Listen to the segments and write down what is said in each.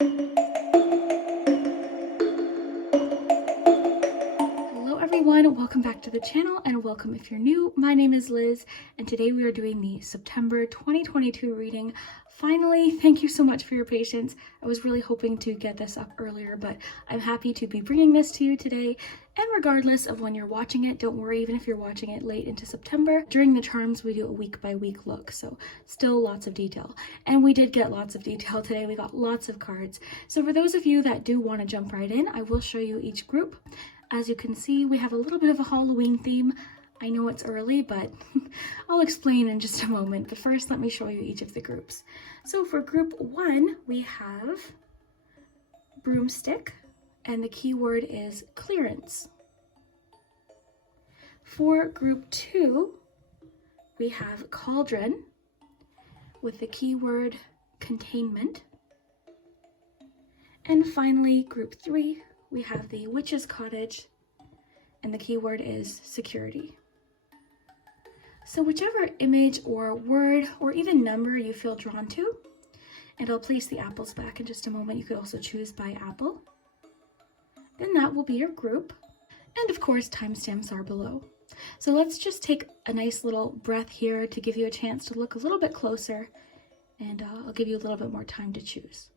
Hello everyone, welcome back to the channel and welcome if you're new. My name is Liz and today we are doing the September 2022 reading. Finally, thank you so much for your patience. I was really hoping to get this up earlier, but I'm happy to be bringing this to you today. And regardless of when you're watching it, don't worry, even if you're watching it late into September, during the charms we do a week by week look, so still lots of detail. And we did get lots of detail today, we got lots of cards. So for those of you that do want to jump right in, I will show you each group. As you can see, we have a little bit of a Halloween theme. I know it's early, but I'll explain in just a moment. But first, let me show you each of the groups. So for group 1, we have broomstick, and the keyword is clearance. For group 2, we have cauldron, with the keyword containment. And finally, group 3, we have the witch's cottage, and the keyword is security. So whichever image or word or even number you feel drawn to, and I'll place the apples back in just a moment. You could also choose by apple. Then that will be your group. And of course, timestamps are below. So let's just take a nice little breath here to give you a chance to look a little bit closer, and I'll give you a little bit more time to choose.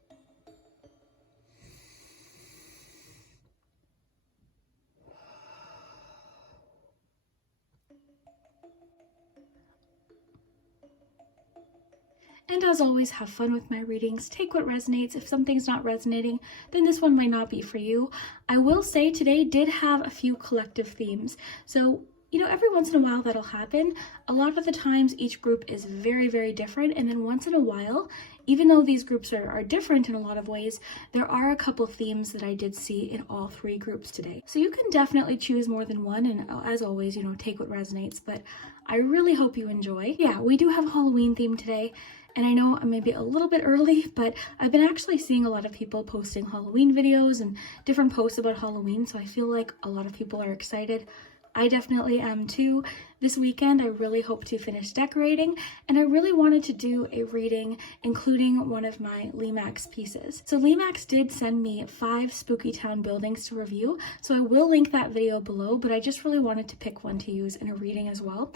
And as always, have fun with my readings. Take what resonates. If something's not resonating, then this one might not be for you. I will say today did have a few collective themes. So, you know, every once in a while that'll happen. A lot of the times each group is very, very different. And then once in a while, even though these groups are different in a lot of ways, there are a couple themes that I did see in all 3 groups today. So you can definitely choose more than one. And as always, you know, take what resonates. But I really hope you enjoy. Yeah, we do have a Halloween theme today. And I know I'm maybe a little bit early, but I've been actually seeing a lot of people posting Halloween videos and different posts about Halloween, so I feel like a lot of people are excited. I definitely am too. This weekend, I really hope to finish decorating, and I really wanted to do a reading including one of my Limax pieces. So Limax did send me 5 Spookytown buildings to review, so I will link that video below, but I just really wanted to pick one to use in a reading as well.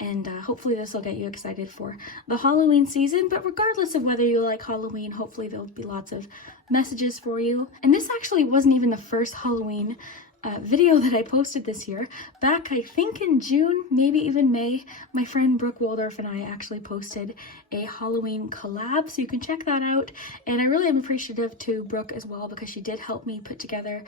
And hopefully this will get you excited for the Halloween season. But regardless of whether you like Halloween, hopefully there'll be lots of messages for you. And this actually wasn't even the first Halloween video that I posted this year. Back, I think in June, maybe even May, my friend Brook Waldorf and I actually posted a Halloween collab, so you can check that out. And I really am appreciative to Brook as well, because she did help me put together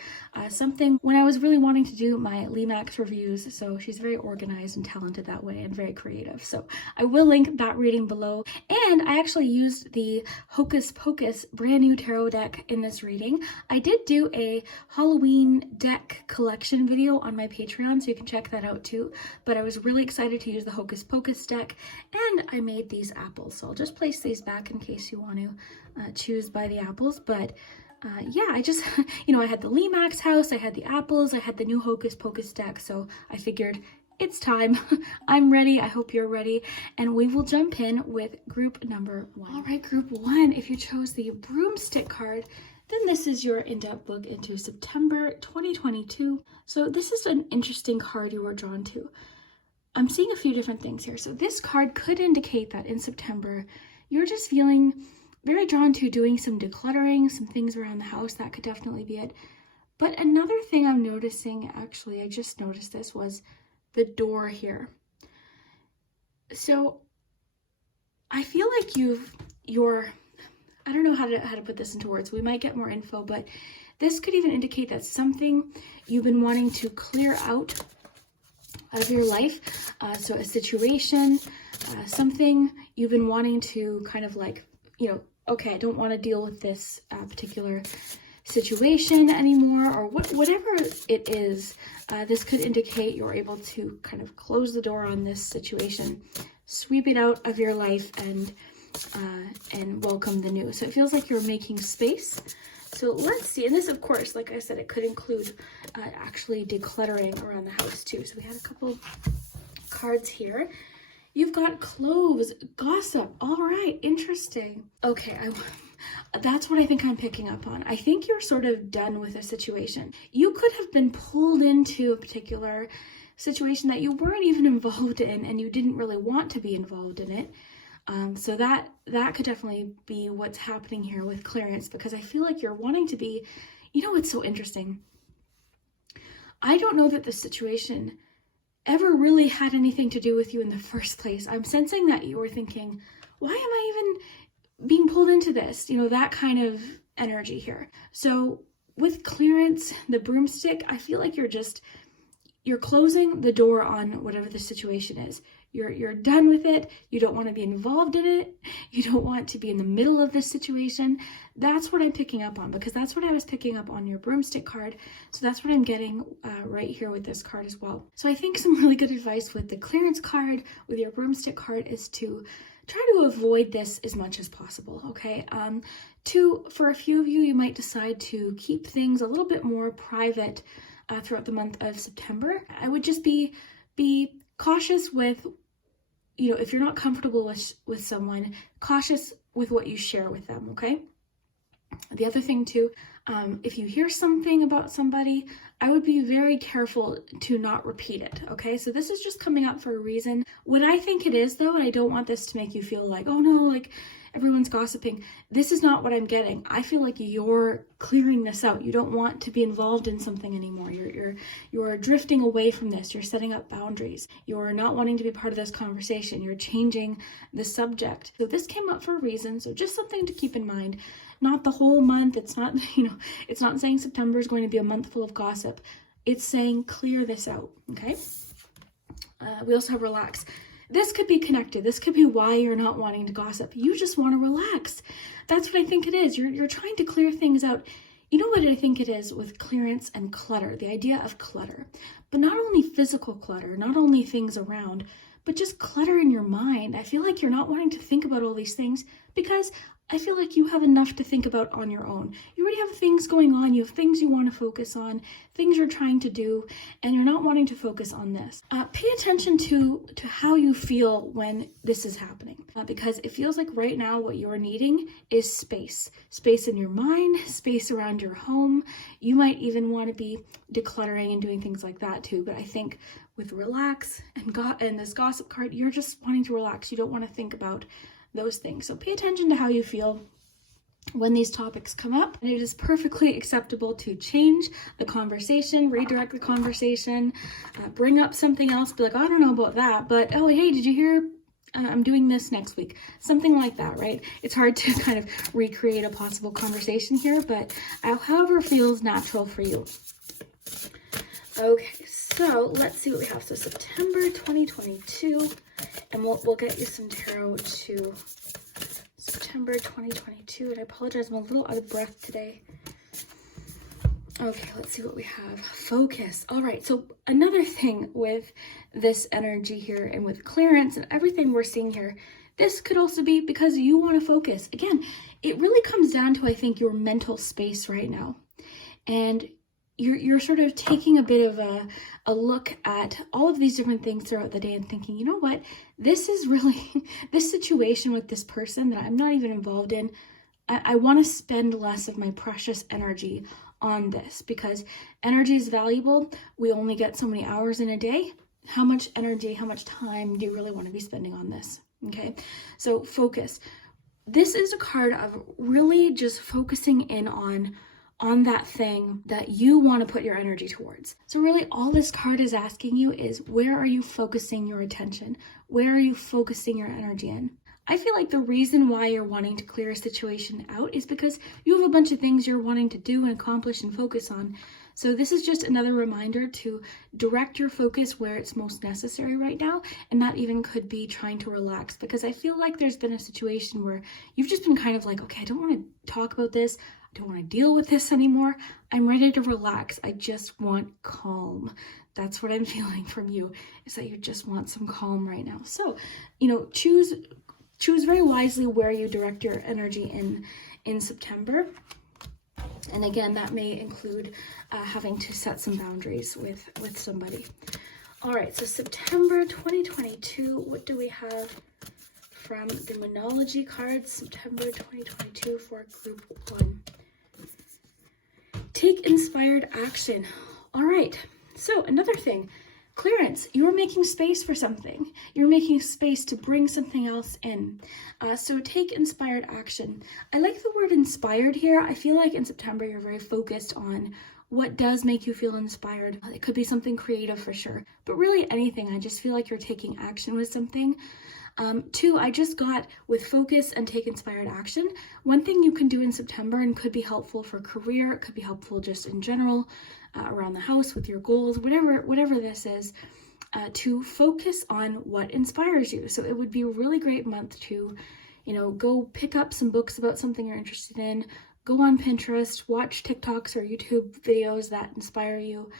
something when I was really wanting to do my Limax reviews. So she's very organized and talented that way, and very creative. So I will link that reading below. And I actually used the Hocus Pocus brand new tarot deck in this reading. I did do a Halloween deck collection video on my Patreon, so you can check that out too. But I was really excited to use the Hocus Pocus deck, and I made these apples. So I'll just place these back in case you want to choose by the apples. But yeah, I just, you know, I had the Limax house, I had the apples, I had the new Hocus Pocus deck, so I figured it's time. I'm ready. I hope you're ready. And we will jump in with group number 1. All right, group 1, if you chose the broomstick card, then this is your in-depth look into September 2022. So this is an interesting card you were drawn to. I'm seeing a few different things here. So this card could indicate that in September, you're just feeling very drawn to doing some decluttering, some things around the house. That could definitely be it. But another thing I'm noticing, actually, I just noticed this, was the door here. So I feel like I don't know how to put this into words. We might get more info, but this could even indicate that something you've been wanting to clear out of your life. So a situation, something you've been wanting to kind of like, you know, okay, I don't want to deal with this particular situation anymore, or whatever it is. This could indicate you're able to kind of close the door on this situation, sweep it out of your life, and welcome the new. So it feels like you're making space. So let's see. And this, of course, like I said, it could include actually decluttering around the house too. So we had a couple cards here. You've got clothes, gossip. All right, interesting. Okay, That's what I think I'm picking up on. I think you're sort of done with a situation. You could have been pulled into a particular situation that you weren't even involved in, and you didn't really want to be involved in it. So that could definitely be what's happening here with clearance, because I feel like you're wanting to be, you know, it's so interesting. I don't know that the situation ever really had anything to do with you in the first place. I'm sensing that you were thinking, why am I even being pulled into this? You know, that kind of energy here. So with clearance, the broomstick, I feel like you're closing the door on whatever the situation is. You're done with it. You don't want to be involved in it. You don't want to be in the middle of this situation. That's what I'm picking up on, because that's what I was picking up on your broomstick card. So that's what I'm getting right here with this card as well. So I think some really good advice with the clearance card, with your broomstick card, is to try to avoid this as much as possible, okay? For a few of you, you might decide to keep things a little bit more private throughout the month of September. I would just be cautious with, you know, if you're not comfortable with someone, cautious with what you share with them, okay? The other thing too, if you hear something about somebody, I would be very careful to not repeat it, okay? So this is just coming up for a reason. What I think it is though, and I don't want this to make you feel like, oh no, like everyone's gossiping. This is not what I'm getting. I feel like you're clearing this out. You don't want to be involved in something anymore. You're drifting away from this. You're setting up boundaries. You're not wanting to be part of this conversation. You're changing the subject. So this came up for a reason. So just something to keep in mind. Not the whole month. It's not, you know, it's not saying September is going to be a month full of gossip. It's saying clear this out, okay? We also have relax. This could be connected. This could be why you're not wanting to gossip. You just want to relax. That's what I think it is. You're trying to clear things out. You know what I think it is with clearance and clutter, the idea of clutter. But not only physical clutter, not only things around, but just clutter in your mind. I feel like you're not wanting to think about all these things because I feel like you have enough to think about on your own. You already have things going on. You have things you want to focus on, things you're trying to do, and you're not wanting to focus on this. Pay attention to how you feel when this is happening, because it feels like right now what you're needing is space. Space in your mind, space around your home. You might even want to be decluttering and doing things like that too, but I think with relax and this gossip card, you're just wanting to relax. You don't want to think about those things. So pay attention to how you feel when these topics come up. And it is perfectly acceptable to change the conversation, redirect the conversation, bring up something else, be like, oh, I don't know about that, but oh, hey, did you hear I'm doing this next week? Something like that, right? It's hard to kind of recreate a possible conversation here, but however feels natural for you. Okay, so let's see what we have. So September 2022, and we'll get you some tarot to September 2022. And I apologize, I'm a little out of breath today. Okay, let's see what we have. Focus. All right, so another thing with this energy here and with clearance and everything we're seeing here, this could also be because you want to focus. Again, it really comes down to, I think, your mental space right now. And you're sort of taking a bit of a look at all of these different things throughout the day and thinking, you know what, this is really, this situation with this person that I'm not even involved in, I want to spend less of my precious energy on this, because energy is valuable. We only get so many hours in a day. How much energy, how much time do you really want to be spending on this? Okay, so focus. This is a card of really just focusing in on that thing that you want to put your energy towards. So really all this card is asking you is, where are you focusing your attention? Where are you focusing your energy in? I feel like the reason why you're wanting to clear a situation out is because you have a bunch of things you're wanting to do and accomplish and focus on. So this is just another reminder to direct your focus where it's most necessary right now. And that even could be trying to relax, because I feel like there's been a situation where you've just been kind of like, okay, I don't want to talk about this. I don't want to deal with this anymore. I'm ready to relax. I just want calm. That's what I'm feeling from you, is that you just want some calm right now. So, you know, choose very wisely where you direct your energy in September. And again, that may include having to set some boundaries with somebody. All right, so September 2022, what do we have from the Monology cards, September 2022 for group 1. Take inspired action. All right, so another thing, clearance. You're making space for something. You're making space to bring something else in. So take inspired action. I like the word inspired here. I feel like in September you're very focused on what does make you feel inspired. It could be something creative for sure, but really anything. I just feel like you're taking action with something. 2, I just got with focus and take inspired action. One thing you can do in September and could be helpful for career, it could be helpful just in general, around the house with your goals, whatever this is, to focus on what inspires you. So it would be a really great month to, go pick up some books about something you're interested in, go on Pinterest, watch TikToks or YouTube videos that inspire you,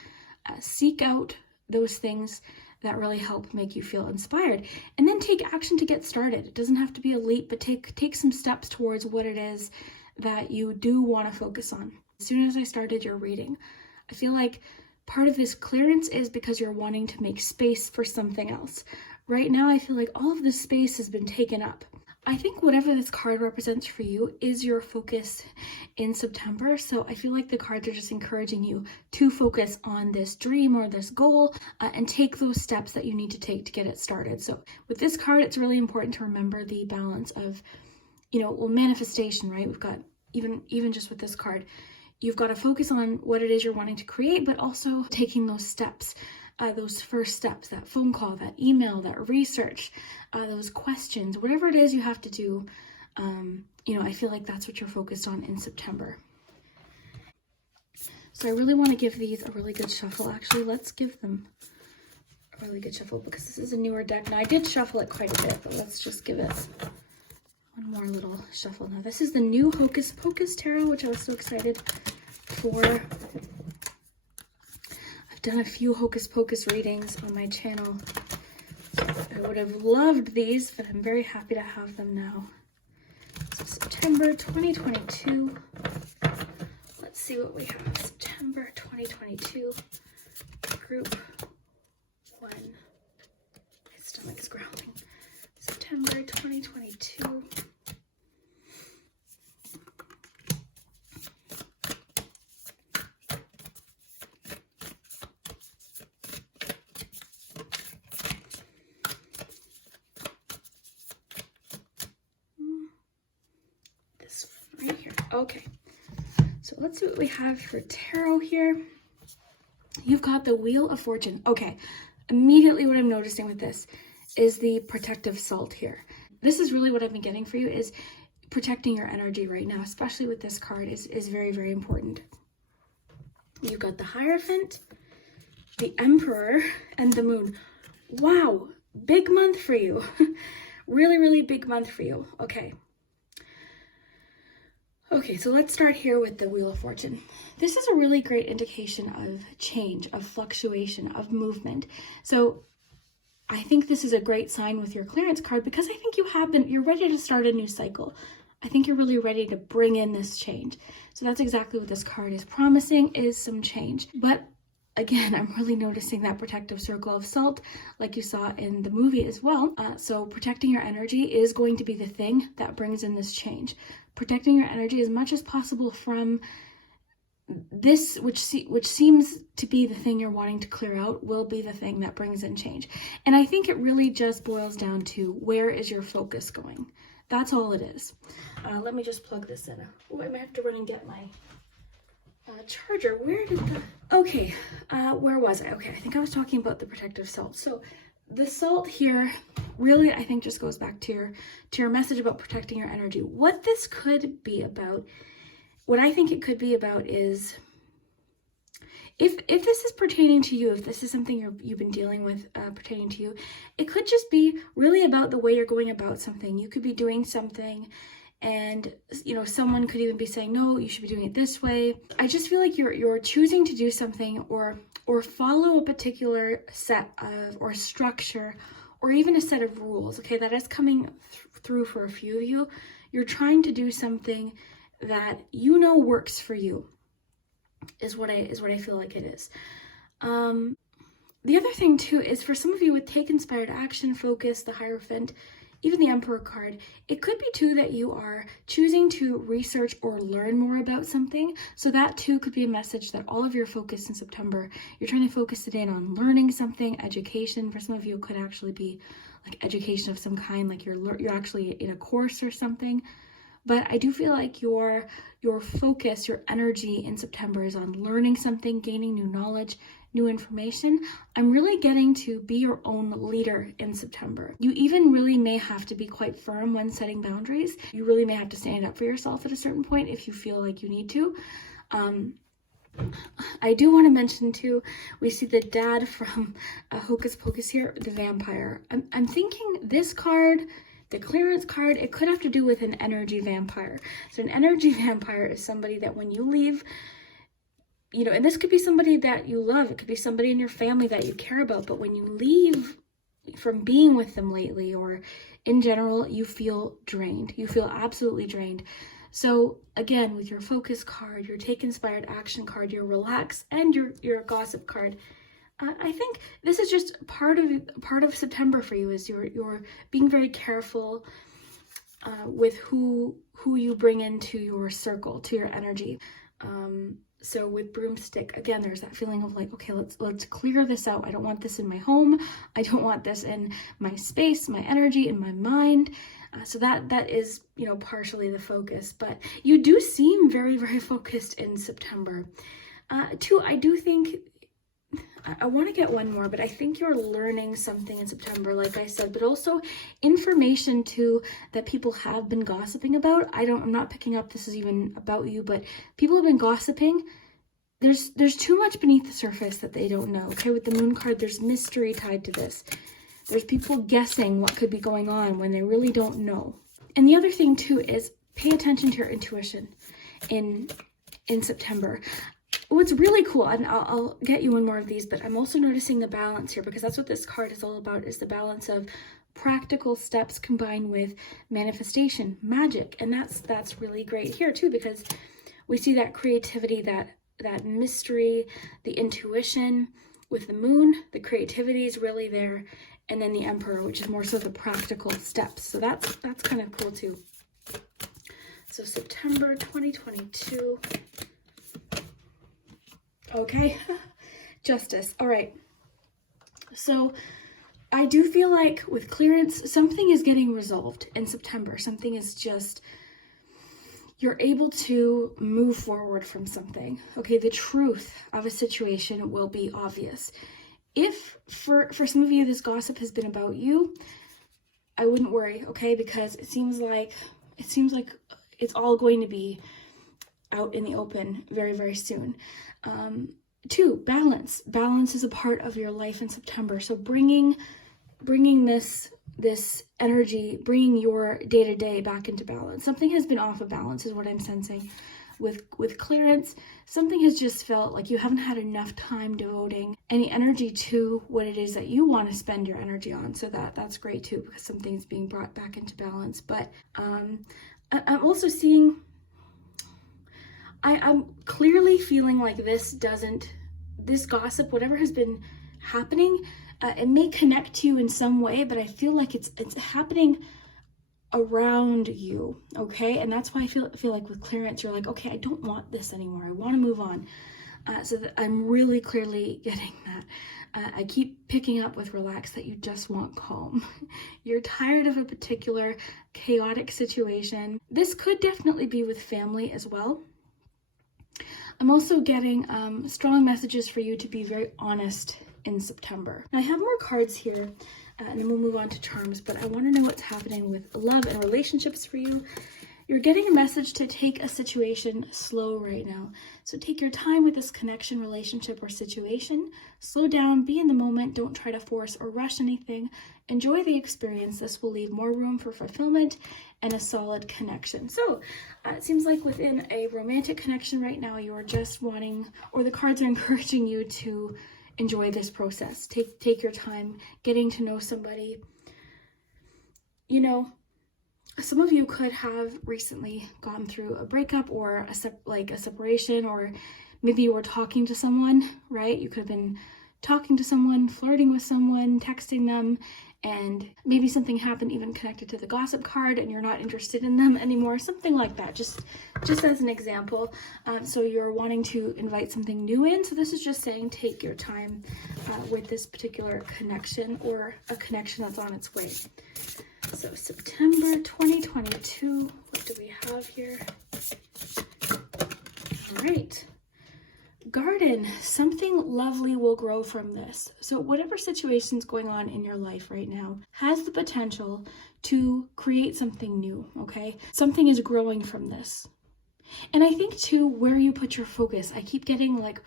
seek out those things that really help make you feel inspired, and then take action to get started. It doesn't have to be a leap, but take some steps towards what it is that you do want to focus on. As soon as I started your reading, I feel like part of this clearance is because you're wanting to make space for something else. Right now, I feel like all of this space has been taken up. I think whatever this card represents for you is your focus in September. So I feel like the cards are just encouraging you to focus on this dream or this goal and take those steps that you need to take to get it started. So with this card, it's really important to remember the balance of, manifestation, right? We've got, even just with this card, you've got to focus on what it is you're wanting to create, but also taking those steps. Those first steps, that phone call, that email, that research, those questions, whatever it is you have to do, I feel like that's what you're focused on in September. So I really want to give these a really good shuffle. Actually, let's give them a really good shuffle because this is a newer deck. Now, I did shuffle it quite a bit, but let's just give it one more little shuffle. Now, this is the new Hocus Pocus Tarot, which I was so excited for. Done a few Hocus Pocus readings on my channel. I would have loved these, but I'm very happy to have them now. So September 2022. Let's see what we have. September 2022, group 1. My stomach is growling. September 2022. Okay, so let's see what we have for tarot here. You've got the Wheel of Fortune. Okay, immediately what I'm noticing with this is the protective salt here. This is really what I've been getting for you, is protecting your energy right now, especially with this card, is very, very important. You've got the Hierophant, the Emperor, and the Moon. Wow, big month for you. Really, really big month for you. Okay, so let's start here with the Wheel of Fortune. This is a really great indication of change, of fluctuation, of movement. So I think this is a great sign with your clearance card because I think you're ready to start a new cycle. I think you're really ready to bring in this change. So that's exactly what this card is promising, is some change. But again, I'm really noticing that protective circle of salt, like you saw in the movie as well. So protecting your energy is going to be the thing that brings in this change. Protecting your energy as much as possible from this, which seems to be the thing you're wanting to clear out, will be the thing that brings in change. And I think it really just boils down to, where is your focus going? That's all it is. Let me just plug this in. Oh, I might have to run and get my charger. Where did the... Okay, where was I? Okay, I think I was talking about the protective salt. So the salt here really, I think, just goes back to your message about protecting your energy. What this could be about, what I think it could be about is, if this is pertaining to you, if this is something you've been dealing with pertaining to you, it could just be really about the way you're going about something. You could be doing something and, someone could even be saying, no, you should be doing it this way. I just feel like you're choosing to do something or follow a particular set of, or structure, or even a set of rules, okay, that is coming through for a few of you. You're trying to do something that works for you, is what I feel like it is. The other thing too is, for some of you with take inspired action, focus, the Hierophant, even the Emperor card, it could be too that you are choosing to research or learn more about something. So that too could be a message that all of your focus in September, you're trying to focus it in on learning something, education. For some of you, it could actually be like education of some kind, like you're actually in a course or something. But I do feel like your focus, your energy in September is on learning something, gaining new knowledge, new information. I'm really getting to be your own leader in September. You even really may have to be quite firm when setting boundaries. You really may have to stand up for yourself at a certain point if you feel like you need to. I do want to mention too, we see the dad from Hocus Pocus here, the vampire. I'm thinking this card, the clearance card, it could have to do with an energy vampire. So an energy vampire is somebody that when you leave, you know, and this could be somebody that you love, it could be somebody in your family that you care about, but when you leave from being with them lately or in general, you feel drained. You feel absolutely drained. So again, with your focus card, your take inspired action card, your relax, and your gossip card, I think this is just part of September for you, is you're being very careful with who you bring into your circle, to your energy. So with broomstick, again, there's that feeling of like, okay, let's clear this out. I don't want this in my home. I don't want this in my space, my energy, in my mind. So that is, you know, partially the focus, but you do seem very, very focused in September. Two, I do think, I want to get one more, but I think you're learning something in September, like I said, but also information too that people have been gossiping about. I'm not picking up this is even about you, but people have been gossiping. There's too much beneath the surface that they don't know. Okay, with the moon card, there's mystery tied to this. There's people guessing what could be going on when they really don't know. And the other thing too is pay attention to your intuition in September. What's really cool, and I'll get you one more of these, but I'm also noticing the balance here, because that's what this card is all about, is the balance of practical steps combined with manifestation, magic. And that's really great here too, because we see that creativity, that mystery, the intuition. With the moon, the creativity is really there. And then the Emperor, which is more so the practical steps. So that's kind of cool too. So September 2022. Okay, Justice. All right. So I do feel like with clearance, something is getting resolved in September. Something is just, you're able to move forward from something. Okay, the truth of a situation will be obvious. If for some of you this gossip has been about you, I wouldn't worry, okay? Because it seems like it's all going to be out in the open very, very soon. Two, balance. Balance is a part of your life in September. So bringing this energy, bringing your day-to-day back into balance. Something has been off of balance is what I'm sensing. With clearance, something has just felt like you haven't had enough time devoting any energy to what it is that you want to spend your energy on. So that's great too, because something's being brought back into balance. But I'm also seeing, I'm clearly feeling like this gossip, whatever has been happening, it may connect to you in some way, but I feel like it's happening around you, okay? And that's why I feel like with clearance, you're like, okay, I don't want this anymore. I want to move on. So that I'm really clearly getting that. I keep picking up with relax that you just want calm. You're tired of a particular chaotic situation. This could definitely be with family as well. I'm also getting strong messages for you to be very honest in September. Now I have more cards here, and then we'll move on to charms, but I want to know what's happening with love and relationships for you. You're getting a message to take a situation slow right now. So take your time with this connection, relationship, or situation. Slow down, be in the moment, don't try to force or rush anything. Enjoy the experience. This will leave more room for fulfillment and a solid connection. So it seems like within a romantic connection right now, you're just wanting, or the cards are encouraging you to enjoy this process. Take your time getting to know somebody. You know, some of you could have recently gone through a breakup or a separation, or maybe you were talking to someone, right? You could have been talking to someone, flirting with someone, texting them, and maybe something happened even connected to the gossip card and you're not interested in them anymore, something like that, just as an example. So you're wanting to invite something new in. So this is just saying take your time with this particular connection, or a connection that's on its way. So September 2022, what do we have here? All right. Garden, something lovely will grow from this. So whatever situation's going on in your life right now has the potential to create something new, okay? Something is growing from this. And I think too, where you put your focus, I keep getting like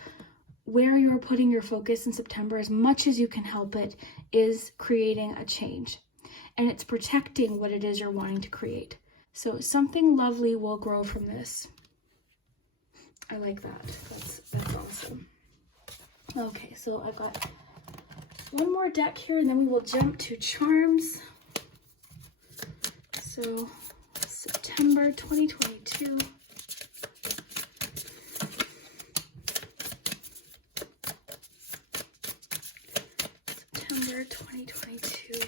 where you're putting your focus in September, as much as you can help it, is creating a change. And it's protecting what it is you're wanting to create. So something lovely will grow from this. I like that. That's awesome. Okay, so I've got one more deck here, and then we will jump to charms. So September 2022. September 2022.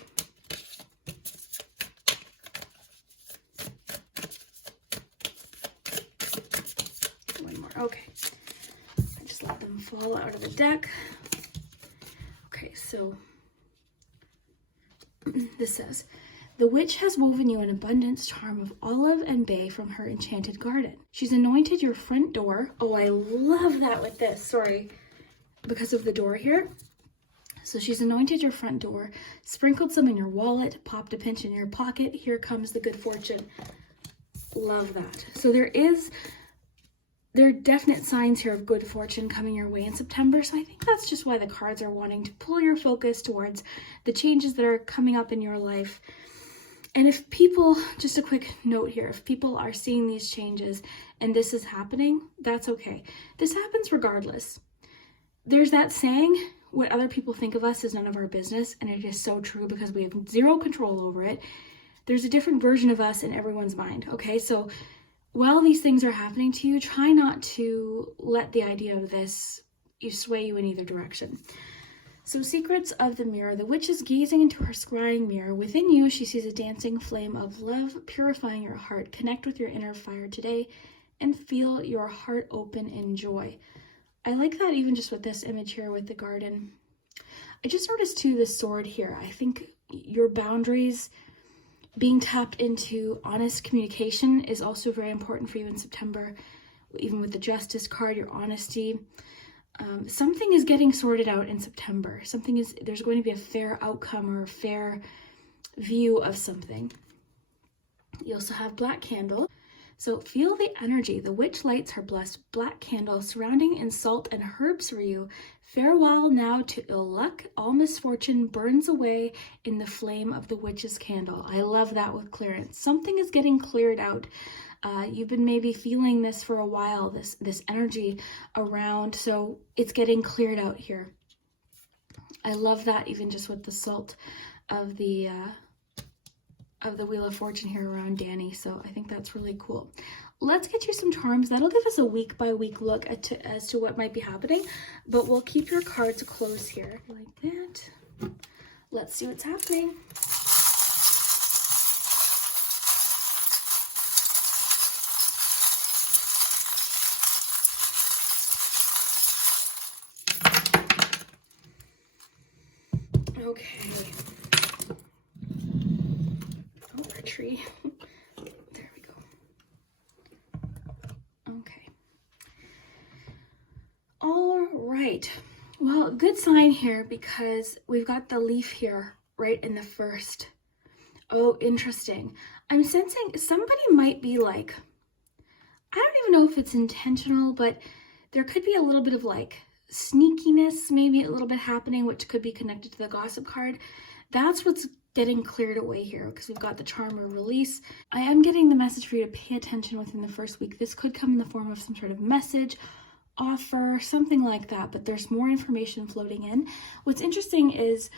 Okay, I just let them fall out of the deck. Okay, so this says, the witch has woven you an abundance charm of olive and bay from her enchanted garden. She's anointed your front door. Oh, I love that with this, sorry, because of the door here. So she's anointed your front door, sprinkled some in your wallet, popped a pinch in your pocket. Here comes the good fortune. Love that. So there are definite signs here of good fortune coming your way in September. So I think that's just why the cards are wanting to pull your focus towards the changes that are coming up in your life. And if people, just a quick note here, if people are seeing these changes and this is happening, that's okay. This happens regardless. There's that saying, what other people think of us is none of our business. And it is so true, because we have zero control over it. There's a different version of us in everyone's mind. Okay, so while these things are happening to you, try not to let the idea of this sway you in either direction. So secrets of the mirror. The witch is gazing into her scrying mirror. Within you, she sees a dancing flame of love, purifying your heart. Connect with your inner fire today and feel your heart open in joy. I like that even just with this image here with the garden. I just noticed too the sword here. I think your boundaries, being tapped into honest communication, is also very important for you in September. Even with the Justice card, your honesty. Something is getting sorted out in September. There's going to be a fair outcome or a fair view of something. You also have Black Candle. So feel the energy. The witch lights her blessed black candle, surrounding in salt and herbs for you. Farewell now to ill luck. All misfortune burns away in the flame of the witch's candle. I love that with clearance. Something is getting cleared out. You've been maybe feeling this for a while, this energy around, so it's getting cleared out here. I love that even just with the salt of the Wheel of Fortune here around Danny, so I think that's really cool. Let's get you some charms. That'll give us a week-by-week look as to what might be happening, but we'll keep your cards close here like that. Let's see what's happening. Okay. Oh, our tree. There we go. Okay. All right. Well, good sign here because we've got the leaf here right in the first. Oh, interesting. I'm sensing somebody might be like, I don't even know if it's intentional, but there could be a little bit of like sneakiness, maybe a little bit happening, which could be connected to the gossip card. That's what's getting cleared away here because we've got the charm or release. I am getting the message for you to pay attention within the first week. This could come in the form of some sort of message, offer, something like that, but there's more information floating in. What's interesting is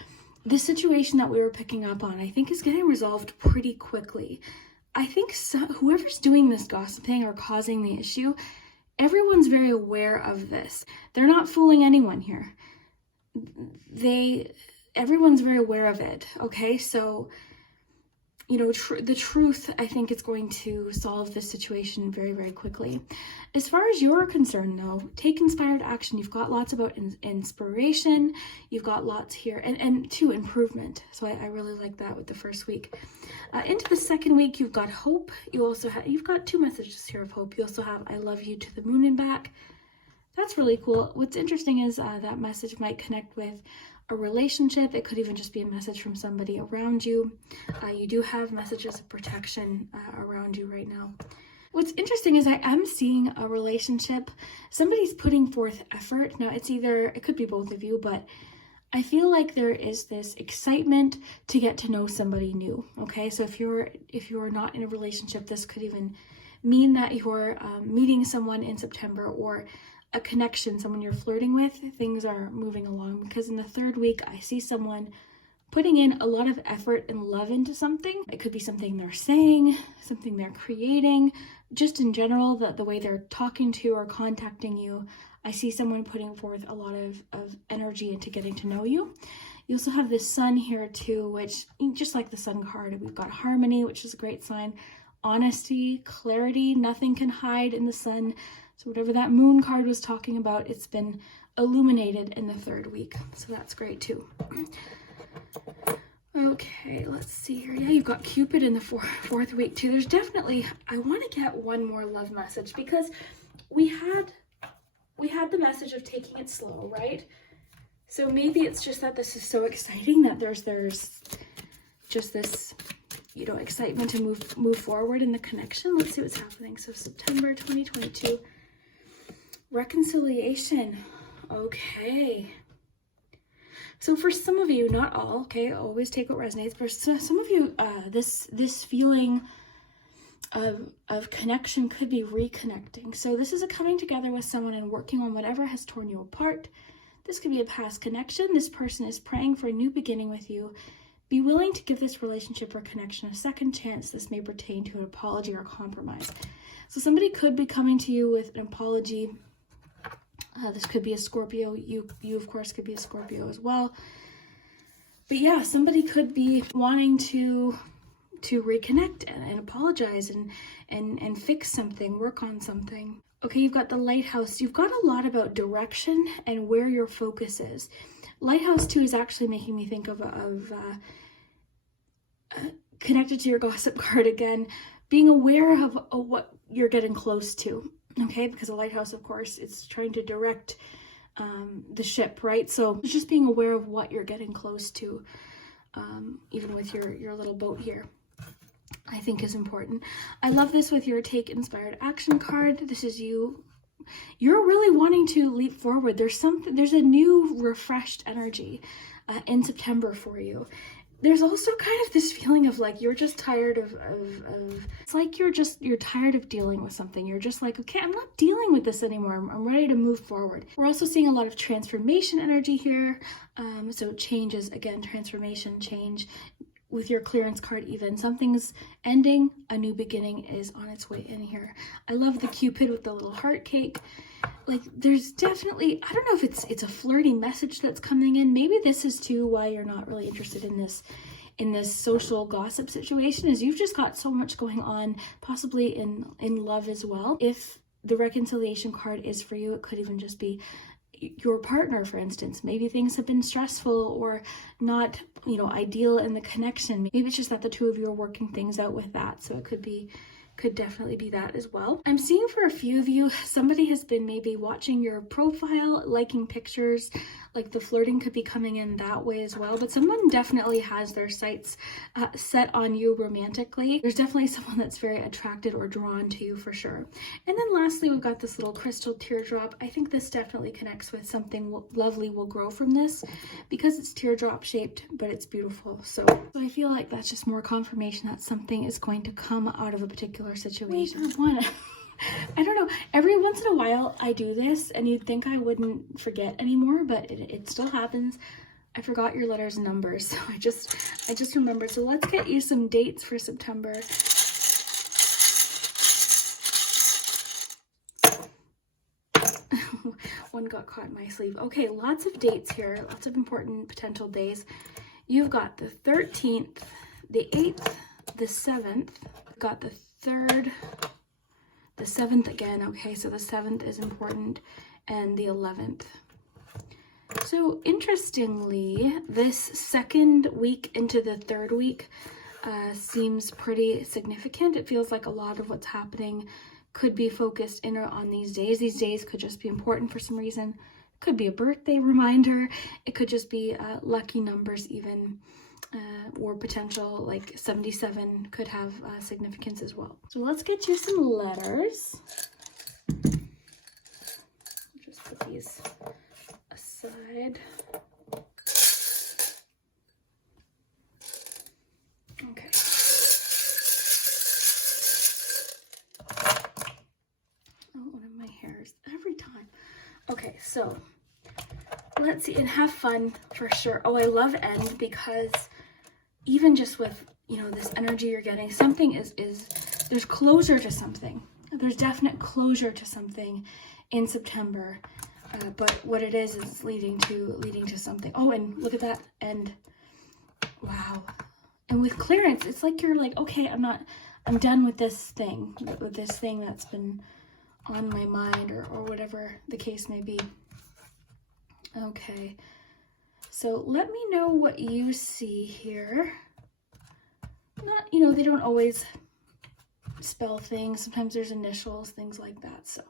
the situation that we were picking up on, I think, is getting resolved pretty quickly. I think whoever's doing this gossiping or causing the issue, everyone's very aware of this. They're not fooling anyone here. everyone's very aware of it, okay? So, you know, the truth, I think, is going to solve this situation very, very quickly. As far as you're concerned, though, take inspired action. You've got lots about inspiration. You've got lots here, and to improvement. So I really like that with the first week. Into the second week, you've got hope. You've got 2 messages here of hope. You also have I love you to the moon and back. That's really cool. What's interesting is that message might connect with a relationship. It could even just be a message from somebody around you. You do have messages of protection around you right now. What's interesting is I am seeing a relationship. Somebody's putting forth effort. Now it could be both of you, but I feel like there is this excitement to get to know somebody new. Okay, so if you're not in a relationship, this could even mean that you're meeting someone in September, or a connection, someone you're flirting with. Things are moving along, because in the third week, I see someone putting in a lot of effort and love into something. It could be something they're saying, something they're creating, just in general, the way they're talking to or contacting you. I see someone putting forth a lot of energy into getting to know you. You also have the sun here too, which, just like the sun card, we've got harmony, which is a great sign. Honesty, clarity, nothing can hide in the sun. So whatever that moon card was talking about, it's been illuminated in the third week. So that's great too. Okay, let's see here. Yeah, you've got Cupid in the fourth week too. There's definitely, I want to get one more love message, because we had the message of taking it slow, right? So maybe it's just that this is so exciting that there's just this, you know, excitement to move forward in the connection. Let's see what's happening. So September 2022. Reconciliation. Okay. So for some of you, not all, okay, always take what resonates. For some of you, this feeling of connection could be reconnecting. So this is a coming together with someone and working on whatever has torn you apart. This could be a past connection. This person is praying for a new beginning with you. Be willing to give this relationship or connection a second chance. This may pertain to an apology or compromise. So somebody could be coming to you with an apology. This could be a Scorpio. You of course could be a Scorpio as well. But yeah, somebody could be wanting to reconnect and apologize and fix something, work on something. Okay, you've got the lighthouse. You've got a lot about direction and where your focus is. Lighthouse too is actually making me think of connected to your gossip card again, being aware of what you're getting close to. Okay, because a lighthouse, of course, it's trying to direct the ship, right? So just being aware of what you're getting close to, even with your little boat here, I think is important. I love this with your take inspired action card. This is you. You're really wanting to leap forward. There's a new refreshed energy in September for you. There's also kind of this feeling of like you're just tired of it's like you're tired of dealing with something. You're just like, okay, I'm not dealing with this anymore. I'm ready to move forward. We're also seeing a lot of transformation energy here. So changes, again, transformation, change. With your clearance card, even something's ending, a new beginning is on its way in here. I love the Cupid with the little heart cake. Like there's definitely, I don't know if it's a flirty message that's coming in. Maybe this is too why you're not really interested in this social gossip situation, is you've just got so much going on, possibly in love as well. If the reconciliation card is for you, it could even just be your partner, for instance. Maybe things have been stressful or not, ideal in the connection. Maybe it's just that the two of you are working things out with that. So it could definitely be that as well. I'm seeing for a few of you, somebody has been maybe watching your profile, liking pictures, like the flirting could be coming in that way as well. But someone definitely has their sights set on you romantically. There's definitely someone that's very attracted or drawn to you for sure. And then lastly, we've got this little crystal teardrop. I think this definitely connects with something lovely will grow from this because it's teardrop shaped, but it's beautiful. So I feel like that's just more confirmation that something is going to come out of a particular situation. Wait, I don't know. Every once in a while I do this and you'd think I wouldn't forget anymore, but it still happens. I forgot your letters and numbers, so I just remembered. So let's get you some dates for September. One got caught in my sleeve. Okay, lots of dates here, lots of important potential days. You've got the 13th, the 8th, the 7th, got the 3rd, the 7th again. Okay, so the 7th is important, and the 11th. So interestingly, this second week into the 3rd week seems pretty significant. It feels like a lot of what's happening could be focused in or on these days. These days could just be important for some reason. It could be a birthday reminder. It could just be lucky numbers even, or potential, like 77 could have significance as well. So let's get you some letters. Just put these aside. Okay. Oh, one of my hairs every time. Okay, so let's see, and have fun for sure. Oh, I love end because even just with, you know, this energy you're getting, something is there's closure to something. There's definite closure to something in September. But what it is leading to something. Oh, and look at that end. Wow. And with clearance, it's like you're like, okay, I'm done with this thing that's been on my mind, or whatever the case may be. Okay. So let me know what you see here. Not, you know, they don't always spell things. Sometimes there's initials, things like that. So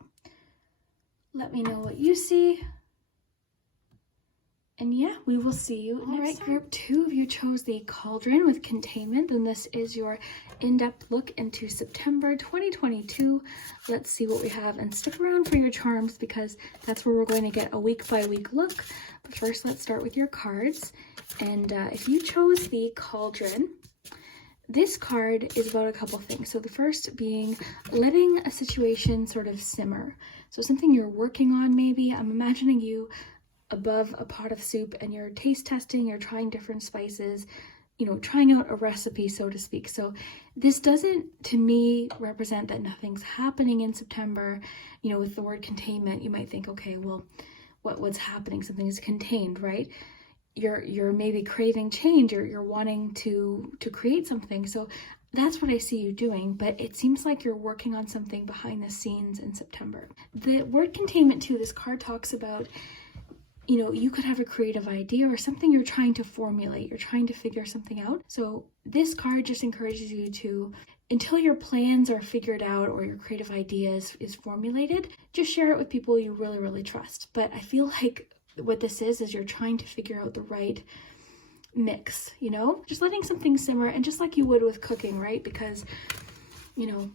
let me know what you see. And yeah, we will see you next time. All right, group 2 of you chose the cauldron with containment, and this is your in-depth look into September 2022. Let's see what we have, and stick around for your charms because that's where we're going to get a week-by-week look. But first, let's start with your cards. And if you chose the cauldron, this card is about a couple things. So the first being letting a situation sort of simmer. So something you're working on maybe. I'm imagining you above a pot of soup and you're taste testing, you're trying different spices, you know, trying out a recipe, so to speak. So this doesn't, to me, represent that nothing's happening in September. You know, with the word containment, you might think, okay, well, what's happening? Something is contained, right? You're maybe craving change, or you're wanting to create something. So that's what I see you doing, but it seems like you're working on something behind the scenes in September. The word containment too, this card talks about, you know, you could have a creative idea or something you're trying to formulate, you're trying to figure something out. So this card just encourages you to, until your plans are figured out or your creative idea is formulated, just share it with people you really, really trust. But I feel like what this is you're trying to figure out the right mix, you know, just letting something simmer, and just like you would with cooking, right? Because, you know,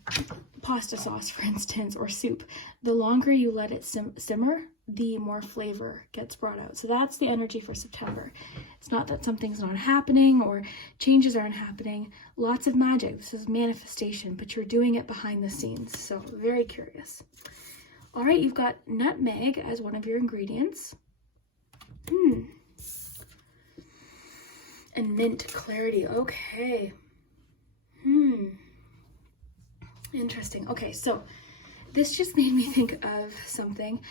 pasta sauce, for instance, or soup, the longer you let it simmer, the more flavor gets brought out. So that's the energy for September. It's not that something's not happening or changes aren't happening. Lots of magic. This is manifestation, but you're doing it behind the scenes. So very curious. All right, you've got nutmeg as one of your ingredients. And mint clarity. Okay. Interesting. Okay, so this just made me think of something.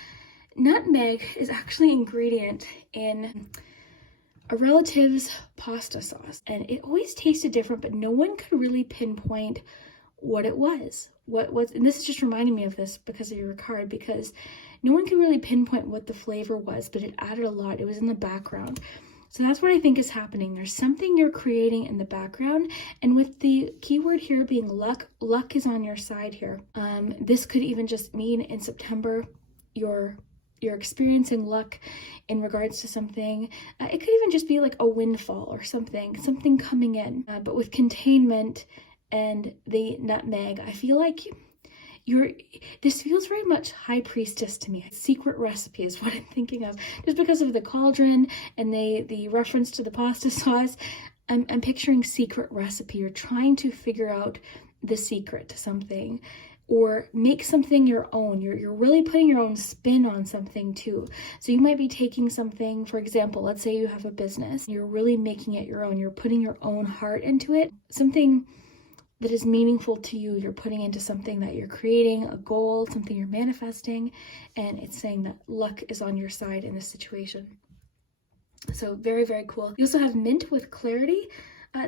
Nutmeg is actually an ingredient in a relative's pasta sauce, and it always tasted different, but no one could really pinpoint what it was. And this is just reminding me of this because of your card, because no one could really pinpoint what the flavor was, but it added a lot. It was in the background. So that's what I think is happening. There's something you're creating in the background, and with the keyword here being luck is on your side here. This could even just mean in September you're experiencing luck in regards to something. It could even just be like a windfall or something coming in. But with containment and the nutmeg, I feel like this feels very much high priestess to me. Secret recipe is what I'm thinking of, just because of the cauldron and the reference to the pasta sauce. I'm picturing secret recipe. You're trying to figure out the secret to something, or make something your own. You're really putting your own spin on something too. So you might be taking something, for example, let's say you have a business, you're really making it your own. You're putting your own heart into it. Something that is meaningful to you, you're putting into something that you're creating, a goal, something you're manifesting, and it's saying that luck is on your side in this situation. So very, very cool. You also have mint with clarity.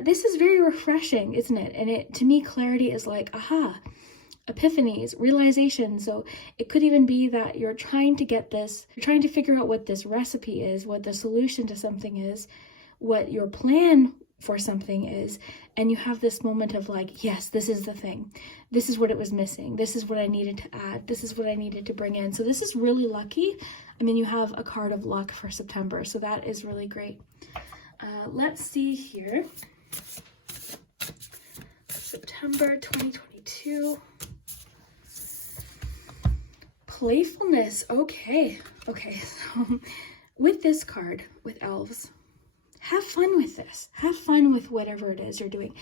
This is very refreshing, isn't it? And to me, clarity is like, aha, epiphanies, realization. So it could even be that you're trying to get this, you're trying to figure out what this recipe is, what the solution to something is, what your plan for something is, and you have this moment of like, yes, this is the thing. This is what it was missing. This is what I needed to add. This is what I needed to bring in. So this is really lucky. I mean, you have a card of luck for September, so that is really great. Let's see here. September 2022. Playfulness. Okay, so with this card, with elves, have fun with this. Have fun with whatever it is you're doing.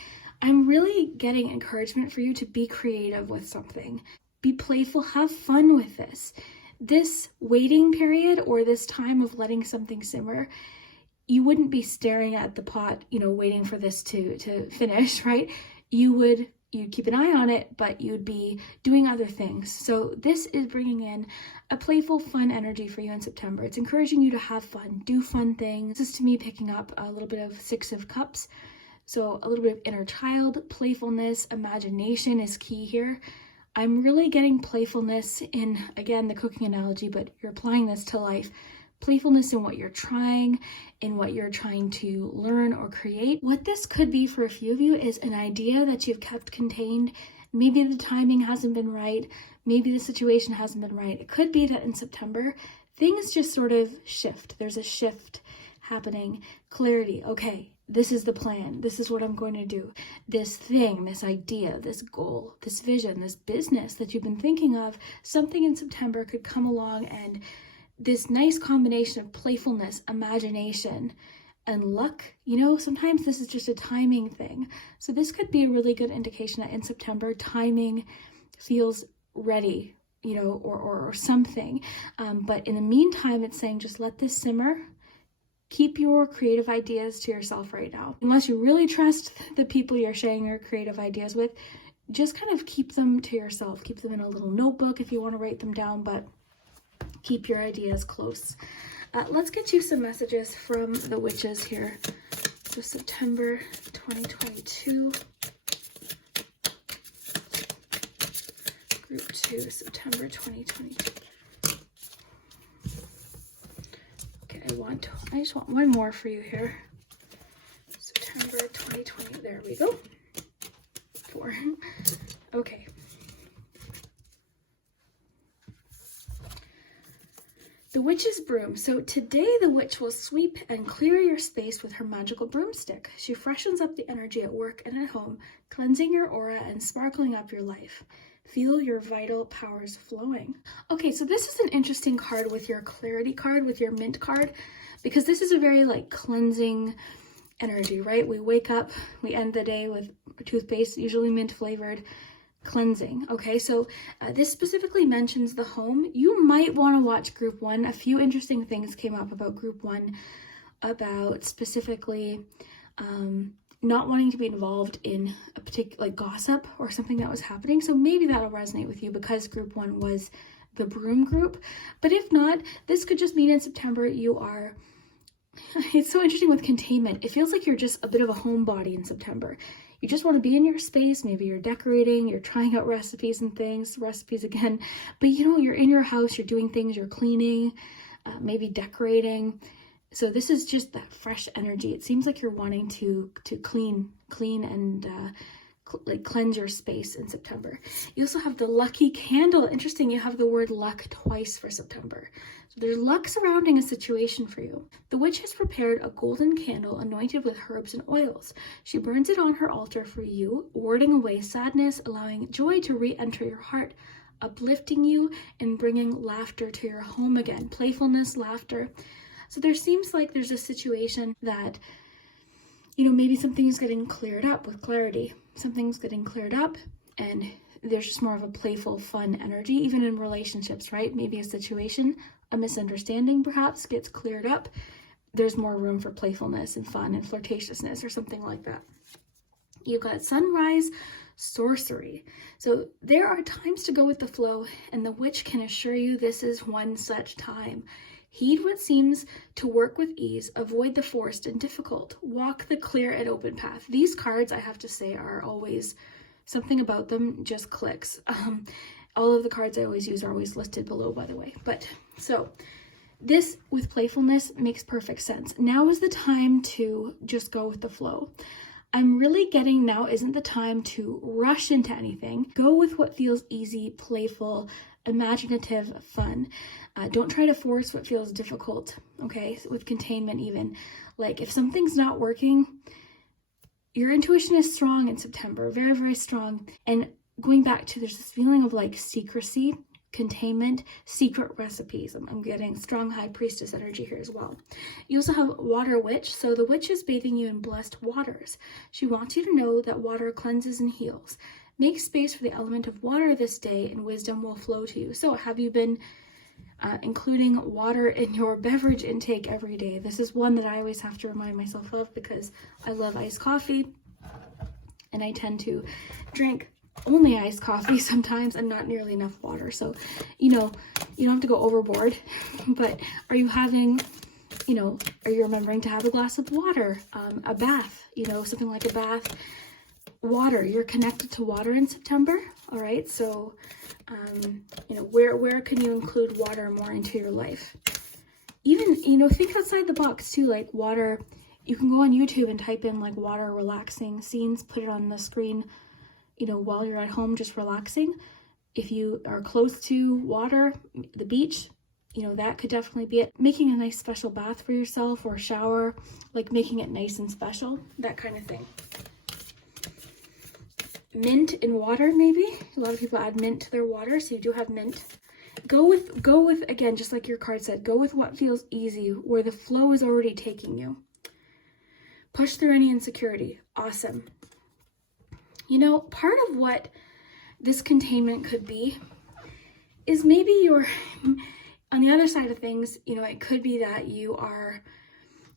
I'm really getting encouragement for you to be creative with something. Be playful, have fun with this. This waiting period or this time of letting something simmer, you wouldn't be staring at the pot, waiting for this to finish, right? You'd keep an eye on it, but you'd be doing other things. So this is bringing in a playful, fun energy for you in September. It's encouraging you to have fun, do fun things. This is to me picking up a little bit of Six of Cups. So a little bit of inner child, playfulness, imagination is key here. I'm really getting playfulness in, again, the cooking analogy, but you're applying this to life. Playfulness in what you're trying, in what you're trying to learn or create. What this could be for a few of you is an idea that you've kept contained. Maybe the timing hasn't been right. Maybe the situation hasn't been right. It could be that in September, things just sort of shift. There's a shift happening. Clarity. Okay, this is the plan. This is what I'm going to do. This thing, this idea, this goal, this vision, this business that you've been thinking of, something in September could come along, and this nice combination of playfulness, imagination, and luck. Sometimes this is just a timing thing. So this could be a really good indication that in September, timing feels ready, or something. But in the meantime, it's saying just let this simmer. Keep your creative ideas to yourself right now. Unless you really trust the people you're sharing your creative ideas with, just kind of keep them to yourself. Keep them in a little notebook if you want to write them down, but keep your ideas close. Let's get you some messages from the witches here. So September 2022. Group 2, September 2022. Okay, I just want one more for you here. September 2020. There we go. 4. Okay. The witch's broom. So today the witch will sweep and clear your space with her magical broomstick. She freshens up the energy at work and at home, cleansing your aura and sparkling up your life. Feel your vital powers flowing. Okay, so this is an interesting card with your clarity card, with your mint card, because this is a very cleansing energy, right? We wake up, we end the day with toothpaste, usually mint flavored, cleansing. Okay, so this specifically mentions the home. You might want to watch group 1. A few interesting things came up about group 1, about specifically not wanting to be involved in a particular gossip or something that was happening. So maybe that'll resonate with you because group 1 was the broom group. But if not, this could just mean in September you are, it's so interesting with containment. It feels like you're just a bit of a homebody in September. You just want to be in your space. Maybe you're decorating, you're trying out recipes and things, recipes again, but you're in your house, you're doing things, you're cleaning, maybe decorating. So this is just that fresh energy. It seems like you're wanting to clean and cleanse your space in September. You also have the lucky candle. Interesting, you have the word luck twice for September. So there's luck surrounding a situation for you. The witch has prepared a golden candle anointed with herbs and oils. She burns it on her altar for you, warding away sadness, allowing joy to re-enter your heart, uplifting you and bringing laughter to your home again. Playfulness, laughter. So there seems like there's a situation that, maybe something's getting cleared up with clarity. Something's getting cleared up and there's just more of a playful, fun energy, even in relationships, right? Maybe a situation, a misunderstanding perhaps gets cleared up. There's more room for playfulness and fun and flirtatiousness or something like that. You've got sunrise, sorcery. So there are times to go with the flow, and the witch can assure you this is one such time. Heed what seems to work with ease, avoid the forced and difficult, walk the clear and open path. These cards, I have to say, are always, something about them just clicks. All of the cards I always use are always listed below, by the way. But so this with playfulness makes perfect sense. Now is the time to just go with the flow. I'm really getting now isn't the time to rush into anything. Go with what feels easy, playful, imaginative, fun. Don't try to force what feels difficult, okay? With containment even. Like if something's not working, your intuition is strong in September, very, very strong. And going back to, there's this feeling of like secrecy, containment, secret recipes. I'm getting strong high priestess energy here as well. You also have water witch. So the witch is bathing you in blessed waters. She wants you to know that water cleanses and heals. Make space for the element of water this day and wisdom will flow to you. So have you been including water in your beverage intake every day? This is one that I always have to remind myself of because I love iced coffee and I tend to drink only iced coffee sometimes and not nearly enough water. So, you know, you don't have to go overboard, but are you having, you know, are you remembering to have a glass of water, a bath, you know, something like a bath, water, you're connected to water in September. All right. So, you know, where can you include water more into your life? Even, you know, think outside the box too, like water, you can go on YouTube and type in like water relaxing scenes, put it on the screen, you know, while you're at home, just relaxing. If you are close to water, the beach, you know, that could definitely be it. Making a nice special bath for yourself or shower, like making it nice and special, that kind of thing. Mint in water, maybe. A lot of people add mint to their water, so you do have mint. Go with, again, just like your card said, go with what feels easy, where the flow is already taking you. Push through any insecurity. Awesome. You know, part of what this containment could be is maybe you're, on the other side of things, you know, it could be that you are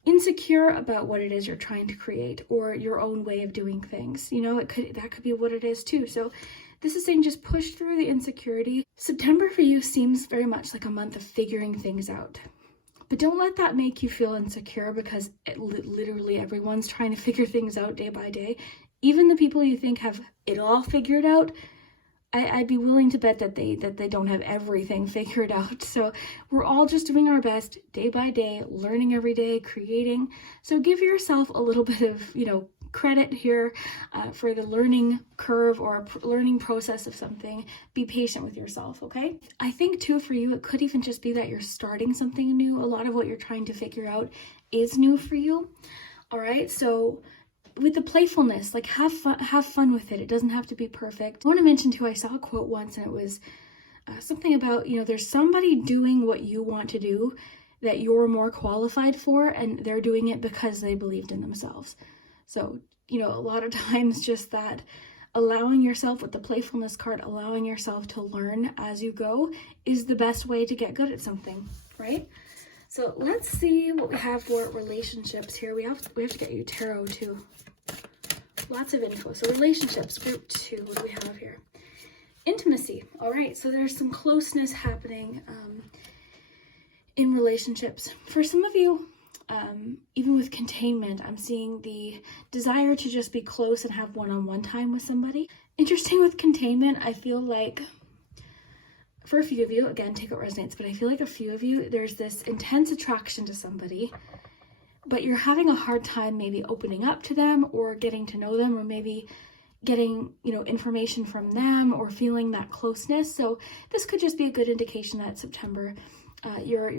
insecure about what it is you're trying to create or your own way of doing things. You know, that could be what it is too. So this is saying just push through the insecurity. September for you seems very much like a month of figuring things out. But don't let that make you feel insecure because literally everyone's trying to figure things out day by day. Even the people you think have it all figured out, I'd be willing to bet that they don't have everything figured out. So we're all just doing our best day by day, learning every day, creating. So give yourself a little bit of, you know, credit here for the learning curve or learning process of something. Be patient with yourself, okay? I think too for you, it could even just be that you're starting something new. A lot of what you're trying to figure out is new for you. All right, so with the playfulness, like have fun with it. It doesn't have to be perfect. I want to mention too, I saw a quote once and it was something about, you know, there's somebody doing what you want to do that you're more qualified for, and they're doing it because they believed in themselves. So, you know, a lot of times just that allowing yourself, with the playfulness card, allowing yourself to learn as you go is the best way to get good at something, right? So let's see what we have for relationships here. We have to get you tarot too. Lots of info. So relationships, group 2, what do we have here? Intimacy. All right, so there's some closeness happening in relationships. For some of you, even with containment, I'm seeing the desire to just be close and have one-on-one time with somebody. Interesting with containment, I feel like for a few of you, again, take what resonates, but I feel like a few of you, there's this intense attraction to somebody, but you're having a hard time maybe opening up to them or getting to know them, or maybe getting, you know, information from them or feeling that closeness. So this could just be a good indication that September, you're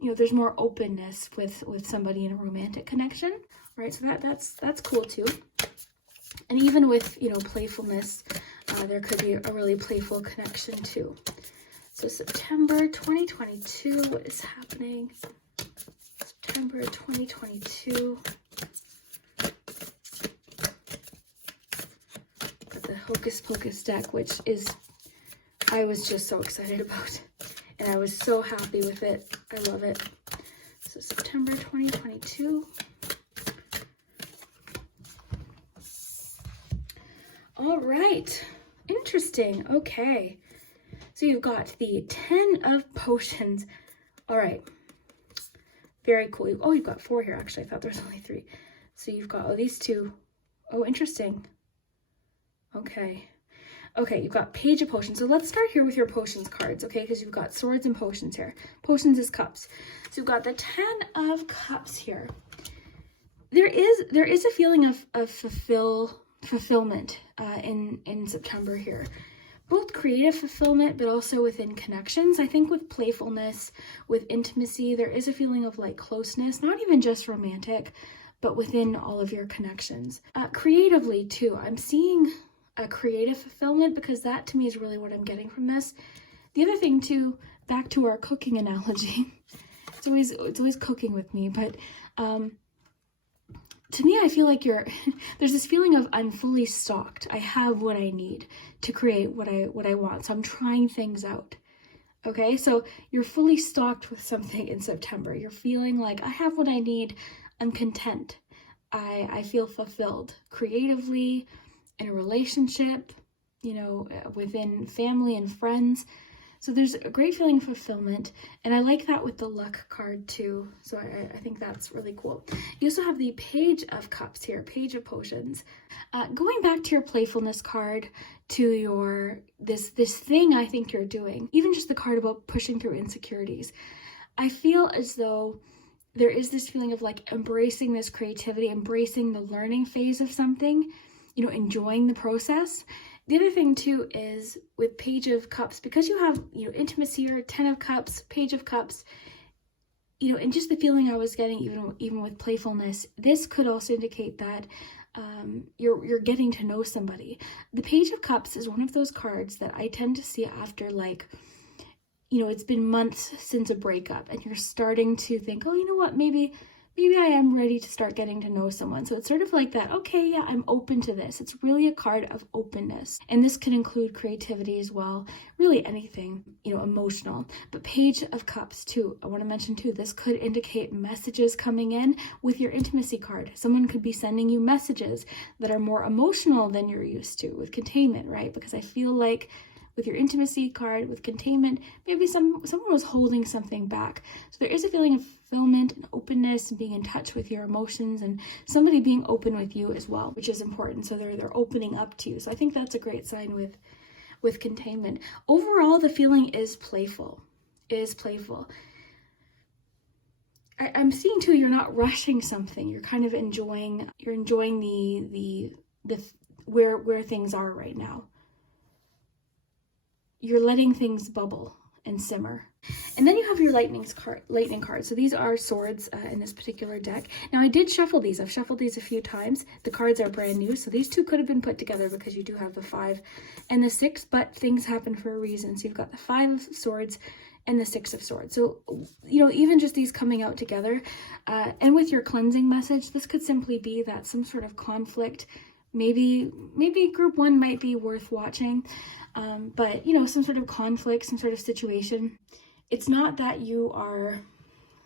you know, there's more openness with somebody in a romantic connection, right? So that's cool too. And even with, you know, playfulness, there could be a really playful connection too. So September 2022, what is happening? September 2022. Got the Hocus Pocus deck, which is, I was just so excited about. And I was so happy with it. I love it. So September 2022. All right, interesting. Okay, so you've got the 10 of Potions. All right, very cool. Oh, you've got 4 here. Actually, I thought there was only 3. So you've got, oh, these 2. Oh, interesting. Okay. Okay, you've got Page of Potions. So let's start here with your Potions cards, okay? Because you've got Swords and Potions here. Potions is Cups. So you've got the 10 of Cups here. There is a feeling of fulfillment in September here. Both creative fulfillment, but also within connections. I think with playfulness, with intimacy, there is a feeling of like closeness, not even just romantic, but within all of your connections. Creatively too, I'm seeing a creative fulfillment, because that to me is really what I'm getting from this. The other thing too, back to our cooking analogy, it's always cooking with me, but to me, I feel like there's this feeling of I'm fully stocked. I have what I need to create what I want. So I'm trying things out. Okay, so you're fully stocked with something in September. You're feeling like I have what I need. I'm content. I feel fulfilled creatively, in a relationship, you know, within family and friends. So there's a great feeling of fulfillment, and I like that with the luck card too. So I think that's really cool. You also have the Page of Cups here, Page of Potions. Going back to your playfulness card, to your this thing I think you're doing, even just the card about pushing through insecurities. I feel as though there is this feeling of like embracing this creativity, embracing the learning phase of something, you know, enjoying the process. The other thing too is with Page of Cups, because you have, you know, intimacy or 10 of Cups, Page of Cups, you know, and just the feeling I was getting even with playfulness, this could also indicate that you're getting to know somebody. The Page of Cups is one of those cards that I tend to see after, like, you know, it's been months since a breakup and you're starting to think, oh, you know what, maybe I am ready to start getting to know someone. So it's sort of like that, okay, yeah, I'm open to this. It's really a card of openness. And this could include creativity as well, really anything, you know, emotional. But Page of Cups too, I want to mention too, this could indicate messages coming in with your intimacy card. Someone could be sending you messages that are more emotional than you're used to with containment, right? Because I feel like with your intimacy card, with containment, maybe someone was holding something back. So there is a feeling of fulfillment and openness and being in touch with your emotions, and somebody being open with you as well, which is important. So they're opening up to you. So I think that's a great sign with containment. Overall, the feeling is playful. I'm seeing too, you're not rushing something. You're kind of enjoying the where things are right now. You're letting things bubble and simmer. And then you have your lightning card. So these are swords in this particular deck. Now I did shuffle these. I've shuffled these a few times. The cards are brand new. So these two could have been put together because you do have the 5 and the 6, but things happen for a reason. So you've got the 5 of swords and the 6 of swords. So, you know, even just these coming out together, and with your cleansing message, this could simply be that some sort of conflict, maybe group 1 might be worth watching. But, you know, some sort of conflict, some sort of situation. It's not that you are,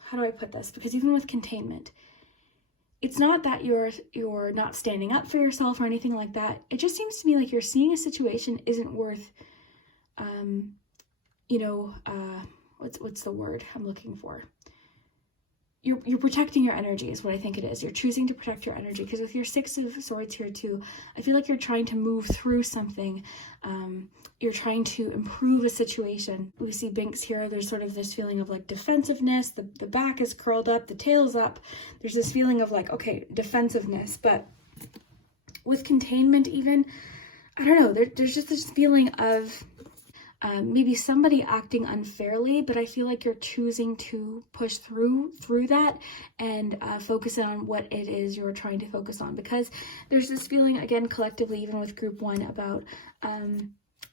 how do I put this? Because even with containment, it's not that you're not standing up for yourself or anything like that. It just seems to me like you're seeing a situation isn't worth, you know, what's the word I'm looking for? You're protecting your energy is what I think it is. You're choosing to protect your energy, because with your 6 of swords here too, I feel like you're trying to move through something. You're trying to improve a situation. We see Binks here. There's sort of this feeling of like defensiveness. The back is curled up, the tail's up. There's this feeling of like, okay, defensiveness. But with containment even, I don't know, there's just this feeling of maybe somebody acting unfairly, but I feel like you're choosing to push through that and focus on what it is you're trying to focus on, because there's this feeling, again, collectively, even with group 1, about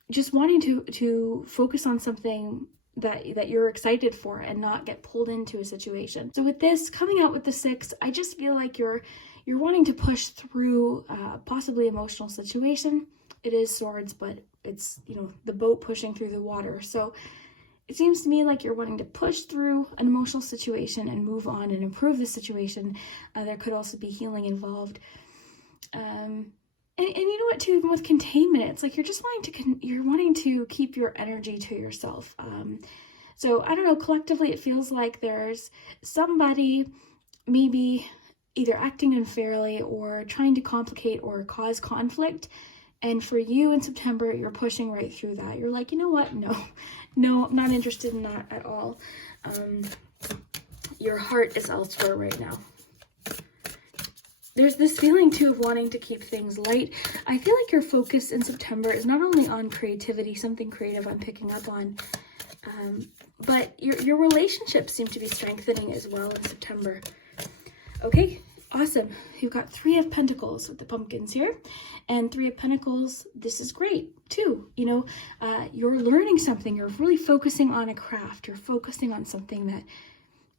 just wanting to focus on something that you're excited for and not get pulled into a situation. So with this coming out with the 6, I just feel like you're wanting to push through possibly emotional situation. It is swords, but it's, you know, the boat pushing through the water. So it seems to me like you're wanting to push through an emotional situation and move on and improve the situation. There could also be healing involved. And And you know what too, even with containment, it's like you're just wanting to keep your energy to yourself. So I don't know, collectively it feels like there's somebody maybe either acting unfairly or trying to complicate or cause conflict. And for you in September, you're pushing right through that. You're like, you know what? No, I'm not interested in that at all. Your heart is elsewhere right now. There's this feeling too of wanting to keep things light. I feel like your focus in September is not only on creativity, something creative I'm picking up on, but your relationships seem to be strengthening as well in September. Okay, awesome. You've got 3 of Pentacles with the pumpkins here, and 3 of Pentacles. This is great too. You know, you're learning something. You're really focusing on a craft. You're focusing on something that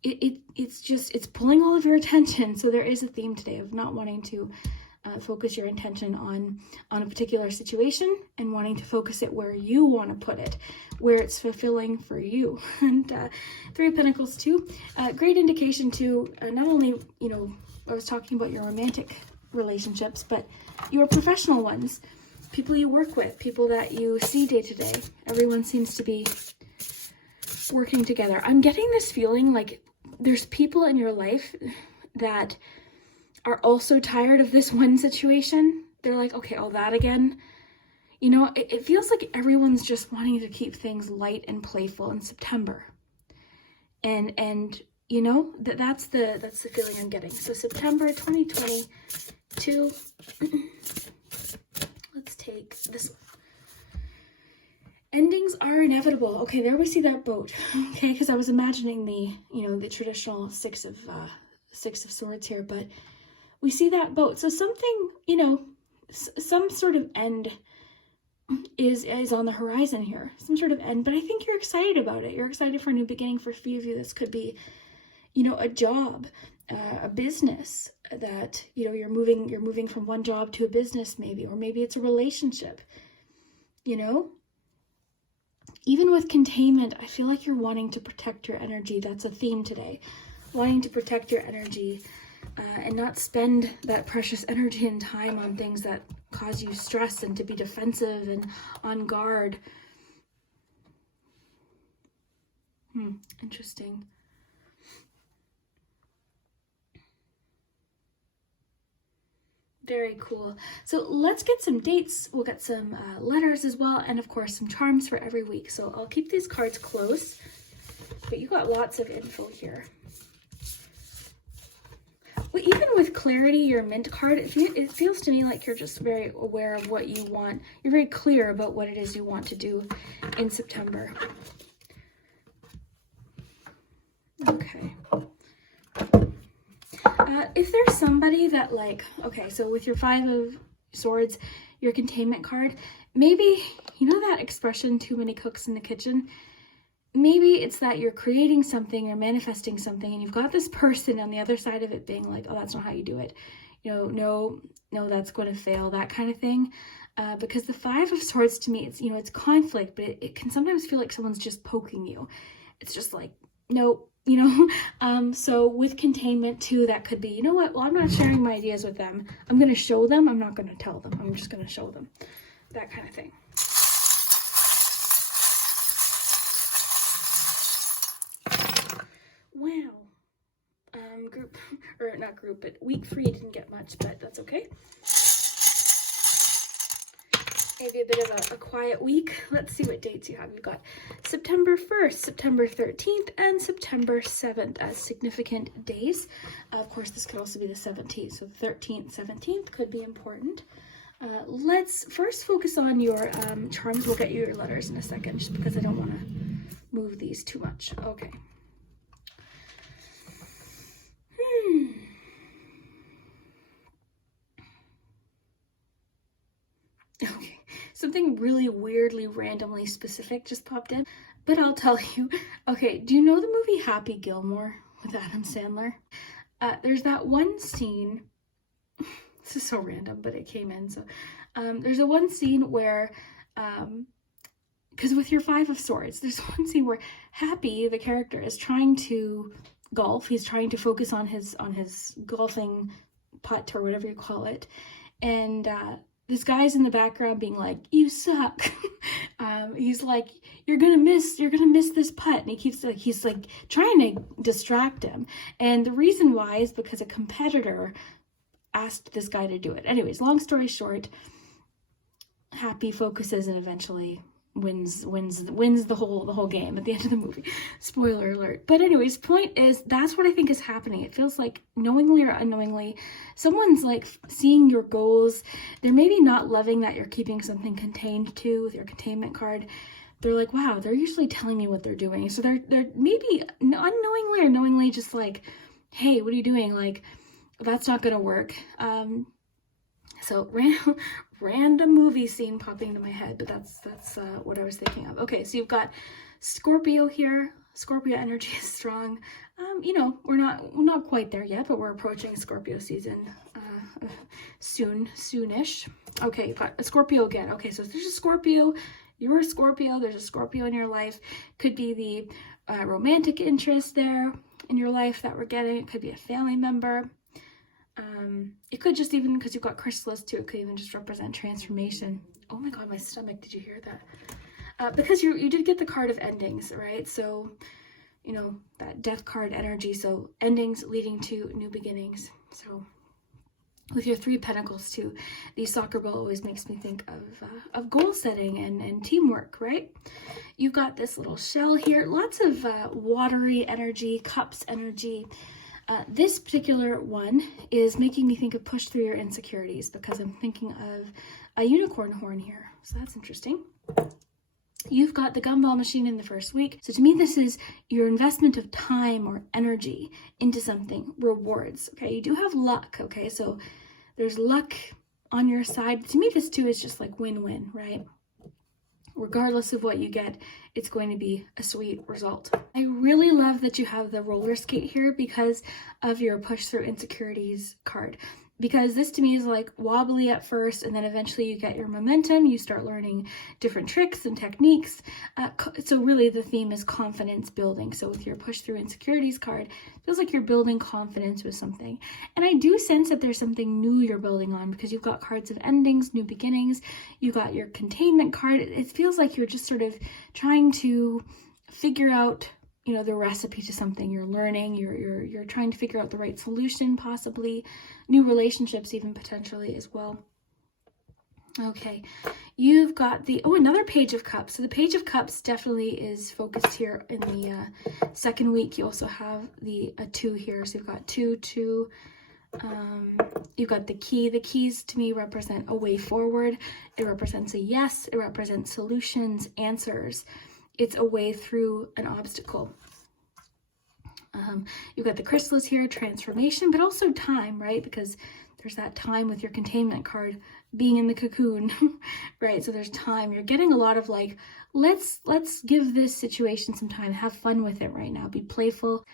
it's pulling all of your attention. So there is a theme today of not wanting to focus your intention on a particular situation and wanting to focus it where you want to put it, where it's fulfilling for you. And 3 of Pentacles too, great indication to not only, you know, I was talking about your romantic relationships, but your professional ones, people you work with, people that you see day to day. Everyone seems to be working together. I'm getting this feeling like there's people in your life that are also tired of this one situation. They're like, okay, all that again. You know, it feels like everyone's just wanting to keep things light and playful in September. And you know, that's the feeling I'm getting. So September 2022, let's take this one. Endings are inevitable. Okay, there we see that boat. Okay, because I was imagining the traditional six of swords here, but we see that boat. So something, some sort of end is on the horizon here. Some sort of end, but I think you're excited about it. You're excited for a new beginning. For a few of you, this could be, a job, a business that, you're moving from one job to a business maybe, or maybe it's a relationship, Even with containment, I feel like you're wanting to protect your energy. That's a theme today. Wanting to protect your energy and not spend that precious energy and time on things that cause you stress and to be defensive and on guard. Interesting. Very cool. So let's get some dates. We'll get some letters as well, and of course some charms for every week. So I'll keep these cards close, but you got lots of info here. Well, even with clarity, your mint card, it feels to me like you're just very aware of what you want. You're very clear about what it is you want to do in September. Okay. If there's somebody that so with your 5 of Swords, your containment card, maybe, that expression, too many cooks in the kitchen, maybe it's that you're creating something, you're manifesting something, and you've got this person on the other side of it being like, oh, that's not how you do it. No, that's going to fail, that kind of thing. Because the 5 of Swords to me, it's conflict, but it can sometimes feel like someone's just poking you. It's just like, nope. So with containment too, that could be, you know what, well, I'm not sharing my ideas with them. I'm going to show them. I'm not going to tell them. I'm just going to show them. That kind of thing. Wow. But week 3 didn't get much, but that's okay. Maybe a bit of a quiet week. Let's see what dates you have. You've got September 1st, September 13th, and September 7th as significant days. Of course, this could also be the 17th, so the 13th, 17th could be important. Let's first focus on your charms. We'll get you your letters in a second, just because I don't want to move these too much. Okay. Okay. Something really weirdly, randomly specific just popped in, but I'll tell you. Okay, do you know the movie Happy Gilmore with Adam Sandler? There's that one scene, this is so random, but it came in, so there's a one scene where, because with your 5 of Swords, there's one scene where Happy, the character, is trying to golf. He's trying to focus on his golfing putt or whatever you call it, and this guy's in the background being like, you suck. He's like, you're gonna miss this putt. And he's like trying to distract him. And the reason why is because a competitor asked this guy to do it. Anyways, long story short, Happy focuses and eventually wins the whole game at the end of the movie. Spoiler alert. But anyways, point is, that's what I think is happening. It feels like knowingly or unknowingly, someone's like seeing your goals. They're maybe not loving that you're keeping something contained too with your containment card. They're like, wow, they're usually telling me what they're doing. So they're maybe unknowingly or knowingly just like, hey, what are you doing? Like, that's not gonna work. So random movie scene popping into my head, but that's what I was thinking of. Okay, so you've got Scorpio here. Scorpio energy is strong. You know, we're not quite there yet, but we're approaching Scorpio season soonish. Okay, you've got a Scorpio again. Okay, so there's a Scorpio. You're a Scorpio. There's a Scorpio in your life. Could be the romantic interest there in your life that we're getting. It could be a family member. It could just even, because you've got chrysalis too, it could even just represent transformation. Oh my god, my stomach, did you hear that? Because you did get the card of endings, right? So, you know, that death card energy, so endings leading to new beginnings. So with your 3 pentacles too, the soccer ball always makes me think of goal setting and teamwork, right? You've got this little shell here, lots of watery energy, cups energy. This particular one is making me think of push through your insecurities, because I'm thinking of a unicorn horn here. So that's interesting. You've got the gumball machine in the first week. So to me, this is your investment of time or energy into something, rewards. Okay, you do have luck. Okay, so there's luck on your side. To me, this too is just like win-win, right? Regardless of what you get, it's going to be a sweet result. I really love that you have the roller skate here because of your push through insecurities card. Because this to me is like wobbly at first, and then eventually you get your momentum, you start learning different tricks and techniques. So really the theme is confidence building. So with your push through insecurities card, it feels like you're building confidence with something. And I do sense that there's something new you're building on, because you've got cards of endings, new beginnings, you got your containment card. It feels like you're just sort of trying to figure out, you know, the recipe to something. You're learning, you're trying to figure out the right solution, possibly new relationships even potentially as well. Okay, you've got the another Page of Cups. So the Page of Cups definitely is focused here in the second week. You also have the 2 here, so you've got 2 2. You've got the key. The keys to me represent a way forward. It represents a yes. It represents solutions, answers. It's a way through an obstacle. You've got the chrysalis here, transformation, but also time, right? Because there's that time with your containment card being in the cocoon, right? So there's time. You're getting a lot of like, let's give this situation some time. Have fun with it right now. Be playful.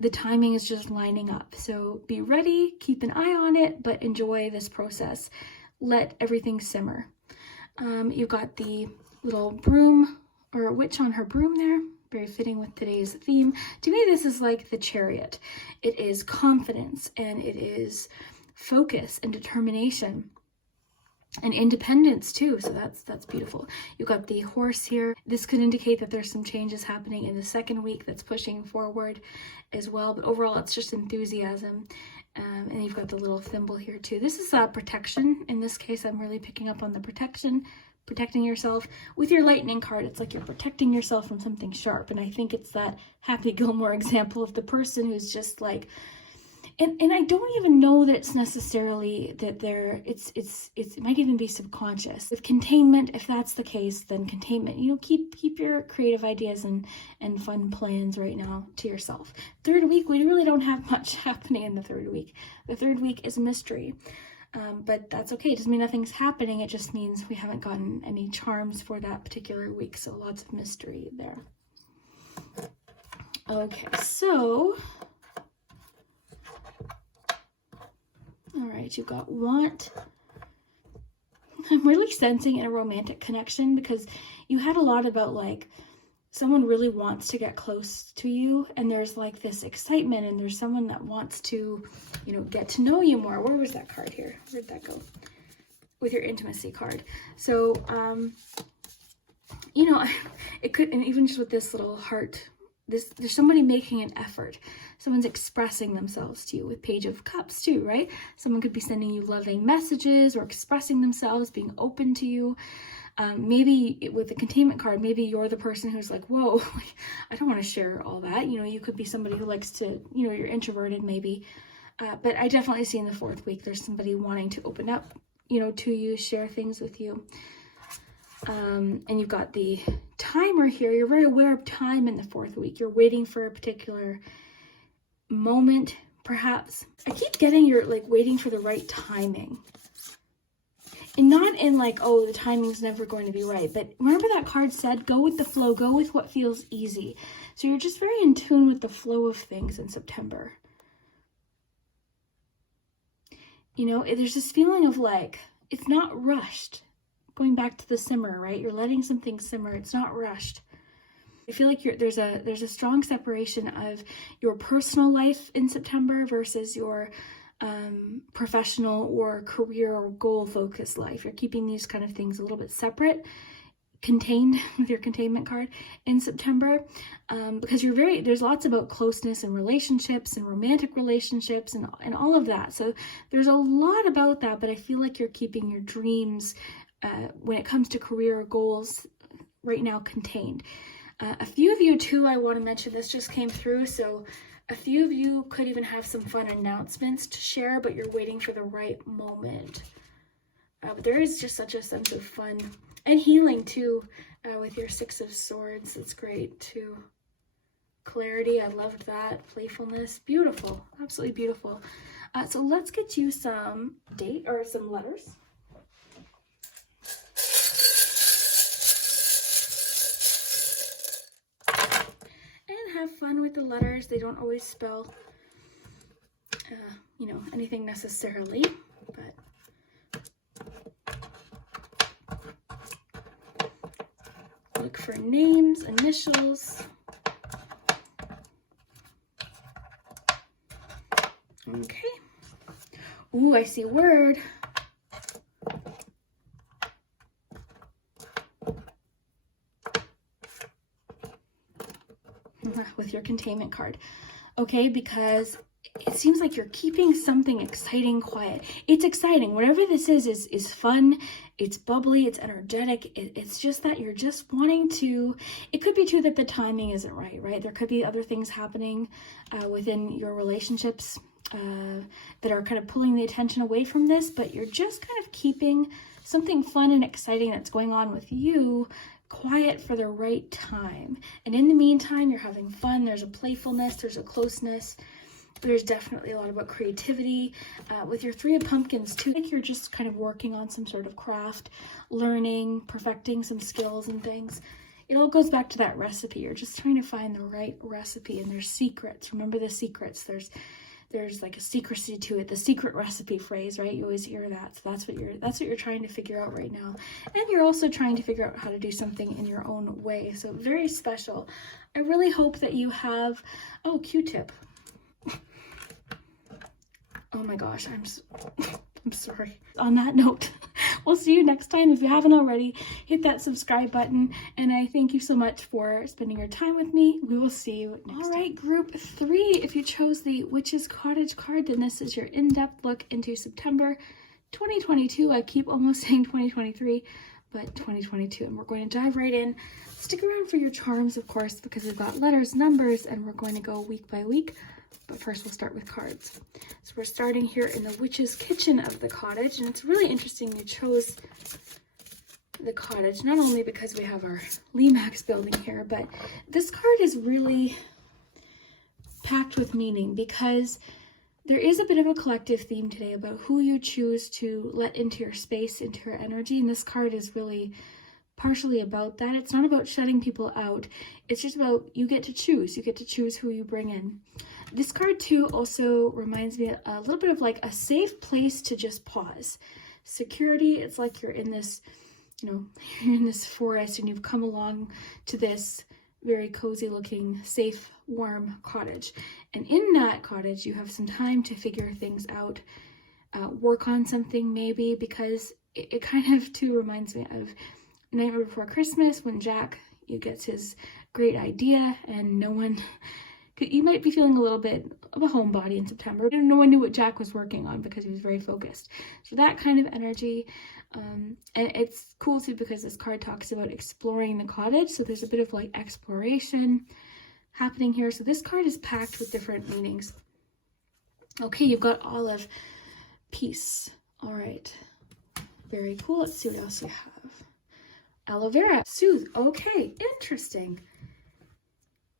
The timing is just lining up. So be ready, keep an eye on it, but enjoy this process. Let everything simmer. You've got the little broom, or a witch on her broom there, very fitting with today's theme. To me, this is like the Chariot. It is confidence, and it is focus and determination and independence too. So that's beautiful. You've got the horse here. This could indicate that there's some changes happening in the second week that's pushing forward as well. But overall, it's just enthusiasm. And you've got the little thimble here too. This is protection. In this case, I'm really picking up on the protection. Protecting yourself. With your lightning card, it's like you're protecting yourself from something sharp. And I think it's that Happy Gilmore example of the person who's just like, and I don't even know that it's necessarily that it might even be subconscious. With containment, if that's the case, then containment, you know, keep your creative ideas and fun plans right now to yourself. Third week, we really don't have much happening in the third week. The third week is mystery. But that's okay. It doesn't mean nothing's happening. It just means we haven't gotten any charms for that particular week. So lots of mystery there. Okay, so. All right, you've got want. I'm really sensing in a romantic connection, because you had a lot about like someone really wants to get close to you, and there's like this excitement, and there's someone that wants to, you know, get to know you more. Where was that card here? Where'd that go? with your intimacy card. So, you know, it could, and even just with this little heart, there's somebody making an effort. Someone's expressing themselves to you with Page of Cups too, right? Someone could be sending you loving messages or expressing themselves, being open to you. Maybe with the containment card, maybe you're the person who's like, whoa, I don't want to share all that. You know, you could be somebody who likes to, you know, you're introverted maybe. But I definitely see in the 4th week, there's somebody wanting to open up, you know, to you, share things with you. And you've got the timer here. You're very aware of time in the 4th week. You're waiting for a particular moment, perhaps. I keep getting you're like waiting for the right timing. And not in like, oh, the timing's never going to be right. But remember that card said, go with the flow, go with what feels easy. So you're just very in tune with the flow of things in September. You know, there's this feeling of like, it's not rushed. Going back to the simmer, right? You're letting something simmer. It's not rushed. I feel like there's a strong separation of your personal life in September versus your professional or career or goal focused life. You're keeping these kind of things a little bit separate, contained with your containment card in September, because there's lots about closeness and relationships and romantic relationships and all of that. So there's a lot about that, but I feel like you're keeping your dreams when it comes to career or goals right now contained. A few of you too, I want to mention, this just came through, so a few of you could even have some fun announcements to share, but you're waiting for the right moment. But there is just such a sense of fun and healing too with your 6 of Swords. It's great too. Clarity, I loved that. Playfulness, beautiful, absolutely beautiful. So let's get you some some letters. Have fun with the letters. They don't always spell you know, anything necessarily, but look for names, initials. Okay. Ooh, I see word. With your containment card. Okay, because it seems like you're keeping something exciting quiet. It's exciting. Whatever this is fun. It's bubbly. It's energetic. It's just that you're just wanting to, it could be too that the timing isn't right? There could be other things happening within your relationships that are kind of pulling the attention away from this, but you're just kind of keeping something fun and exciting that's going on with you quiet for the right time. And in the meantime, you're having fun. There's a playfulness, there's a closeness. There's definitely a lot about creativity. With your 3 of Pumpkins too, I think you're just kind of working on some sort of craft, learning, perfecting some skills and things. It all goes back to that recipe. You're just trying to find the right recipe, and there's secrets. Remember the secrets. There's like a secrecy to it, the secret recipe phrase, right? You always hear that. So that's what you're trying to figure out right now. And you're also trying to figure out how to do something in your own way. So very special. I really hope that you have, oh, Q-tip. Oh my gosh, I'm sorry. On that note, we'll see you next time. If you haven't already, hit that subscribe button. And I thank you so much for spending your time with me. We will see you next time. All right, group 3. If you chose the Witch's Cottage card, then this is your in-depth look into September 2022. I keep almost saying 2023, but 2022. And we're going to dive right in. Stick around for your charms, of course, because we've got letters, numbers, and we're going to go week by week. But first we'll start with cards. So we're starting here in the Witch's Kitchen of the cottage, and it's really interesting you chose the cottage, not only because we have our Limax building here, but this card is really packed with meaning because there is a bit of a collective theme today about who you choose to let into your space, into your energy, and this card is really partially about that. It's not about shutting people out. It's just about you get to choose. You get to choose who you bring in. This card too also reminds me a little bit of like a safe place to just pause. Security, it's like you're in this, you're in this forest and you've come along to this very cozy looking, safe, warm cottage. And in that cottage, you have some time to figure things out, work on something maybe, because it kind of too reminds me of Nightmare Before Christmas when Jack gets his great idea and no one, you might be feeling a little bit of a homebody in September. No one knew what Jack was working on because he was very focused. So that kind of energy. And it's cool too because this card talks about exploring the cottage. So there's a bit of like exploration happening here. So this card is packed with different meanings. Okay, you've got Olive, peace. All right, very cool. Let's see what else we have. Aloe vera, soothe. Okay, interesting.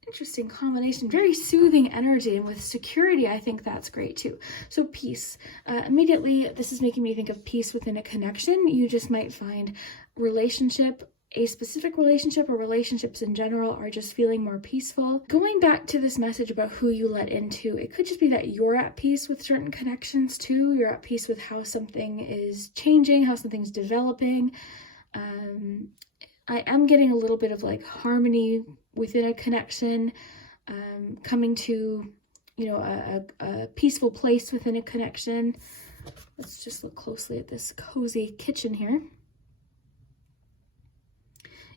Interesting combination. Very soothing energy, and with security, I think that's great too. So peace. Immediately, this is making me think of peace within a connection. You just might find a specific relationship or relationships in general are just feeling more peaceful. Going back to this message about who you let into, it could just be that you're at peace with certain connections too. You're at peace with how something is changing, how something's developing. I am getting a little bit of like harmony within a connection, coming to, a peaceful place within a connection. Let's just look closely at this cozy kitchen here.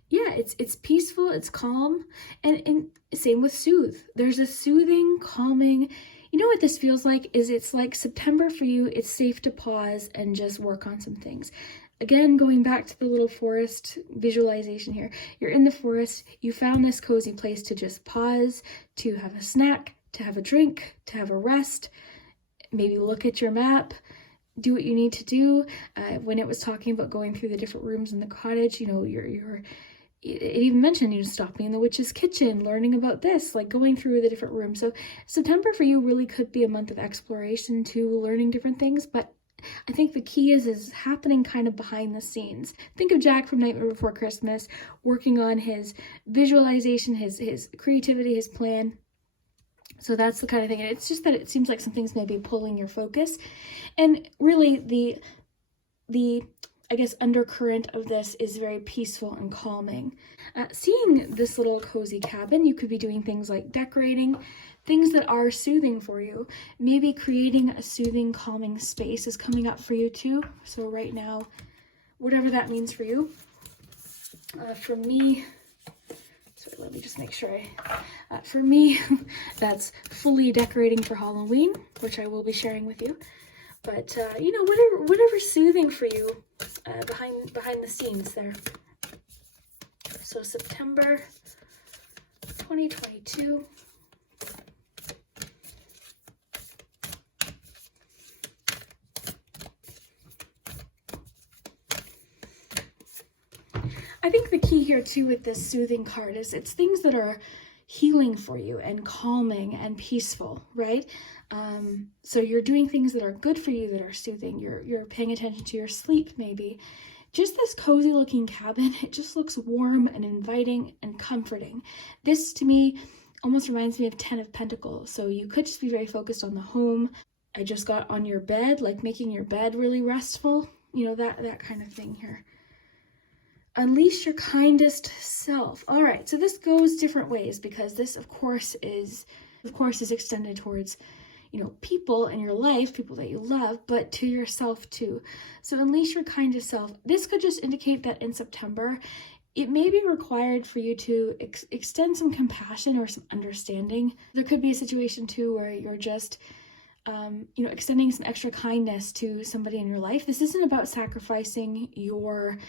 Yeah, it's peaceful, it's calm, and same with soothe. There's a soothing, calming, you know what this feels like is it's like September for you. It's safe to pause and just work on some things. Again, going back to the little forest visualization here, you're in the forest, you found this cozy place to just pause, to have a snack, to have a drink, to have a rest, maybe look at your map, do what you need to do. When it was talking about going through the different rooms in the cottage, it even mentioned, stopping in the witch's kitchen, learning about this, like going through the different rooms. So September for you really could be a month of exploration to learning different things, but I think the key is happening kind of behind the scenes. Think of Jack from Nightmare Before Christmas, working on his visualization, his creativity, his plan. So that's the kind of thing. And it's just that it seems like something's maybe pulling your focus. And really the I guess undercurrent of this is very peaceful and calming. Seeing this little cozy cabin, you could be doing things like decorating, things that are soothing for you. Maybe creating a soothing, calming space is coming up for you too. So right now, whatever that means for you. For me, sorry, let me just make sure for me, that's fully decorating for Halloween, which I will be sharing with you. But, whatever's soothing for you behind the scenes there. So September 2022. I think the key here too with this soothing card is it's things that are healing for you and calming and peaceful, right? So you're doing things that are good for you, that are soothing. You're paying attention to your sleep maybe. Just this cozy looking cabin, it just looks warm and inviting and comforting. This to me almost reminds me of 10 of Pentacles. So you could just be very focused on the home. I just got on your bed, like making your bed really restful, that kind of thing here. Unleash your kindest self. All right, so this goes different ways because this, of course, is extended towards, people in your life, people that you love, but to yourself too. So unleash your kindest self. This could just indicate that in September, it may be required for you to extend some compassion or some understanding. There could be a situation too where you're just extending some extra kindness to somebody in your life. This isn't about sacrificing your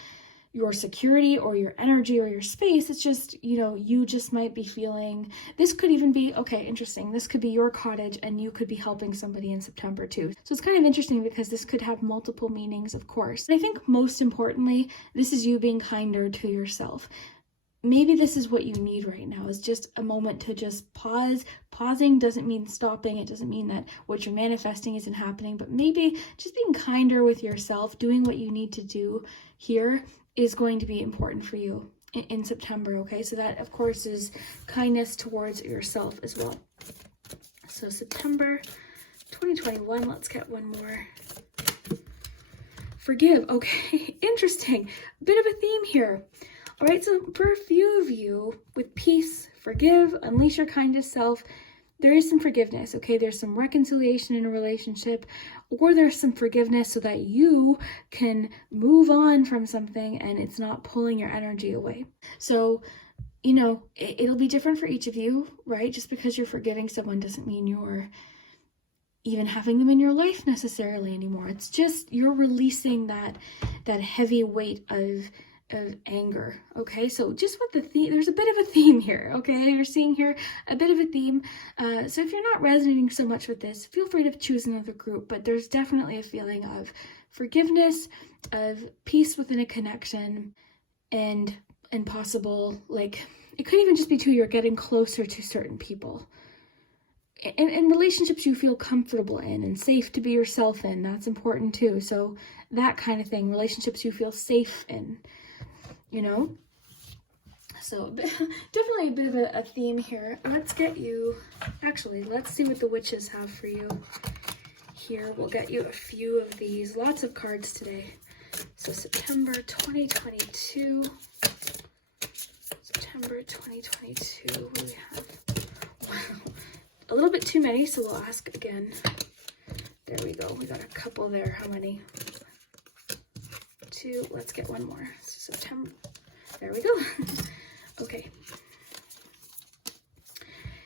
security or your energy or your space. It's just, you just might be feeling, this could even be, okay, interesting. This could be your cottage and you could be helping somebody in September too. So it's kind of interesting because this could have multiple meanings, of course. And I think most importantly, this is you being kinder to yourself. Maybe this is what you need right now, is just a moment to just pause. Pausing doesn't mean stopping. It doesn't mean that what you're manifesting isn't happening, but maybe just being kinder with yourself, doing what you need to do here is going to be important for you in September, okay? So that, of course, is kindness towards yourself as well. So September 2021, let's get one more. Forgive, okay, interesting. A bit of a theme here. All right, so for a few of you, with peace, forgive, unleash your kindest self, there is some forgiveness, okay? There's some reconciliation in a relationship, or there's some forgiveness so that you can move on from something and it's not pulling your energy away. So, you know, it'll be different for each of you, right? Just because you're forgiving someone doesn't mean you're even having them in your life necessarily anymore. It's just you're releasing that heavy weight of anger, okay? So just with the theme, there's a bit of a theme here, okay? You're seeing here a bit of a theme. So if you're not resonating so much with this, feel free to choose another group, but there's definitely a feeling of forgiveness, of peace within a connection, and possible, like, it could even just be too, you're getting closer to certain people. And relationships you feel comfortable in and safe to be yourself in, that's important too. So that kind of thing, relationships you feel safe in, you know? So definitely a bit of a theme here. Let's get you, actually, let's see what the witches have for you here. We'll get you a few of these, lots of cards today. So September 2022, September 2022, what do we have? Wow, a little bit too many, so we'll ask again. There we go, we got a couple there. How many? 2, let's get one more. September, there we go. Okay.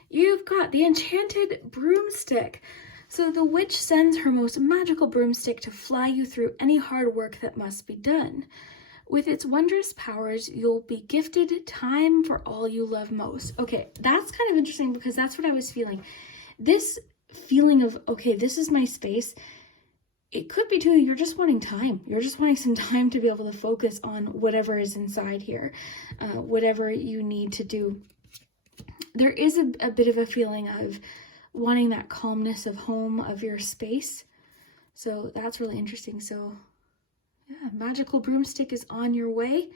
You've got the enchanted broomstick. So the witch sends her most magical broomstick to fly you through any hard work that must be done. With its wondrous powers, you'll be gifted time for all you love most. Okay, that's kind of interesting because that's what I was feeling. This feeling of, okay, this is my space. It could be too, you're just wanting time. You're just wanting some time to be able to focus on whatever is inside here, whatever you need to do. There is a bit of a feeling of wanting that calmness of home, of your space. So that's really interesting. So yeah, magical broomstick is on your way.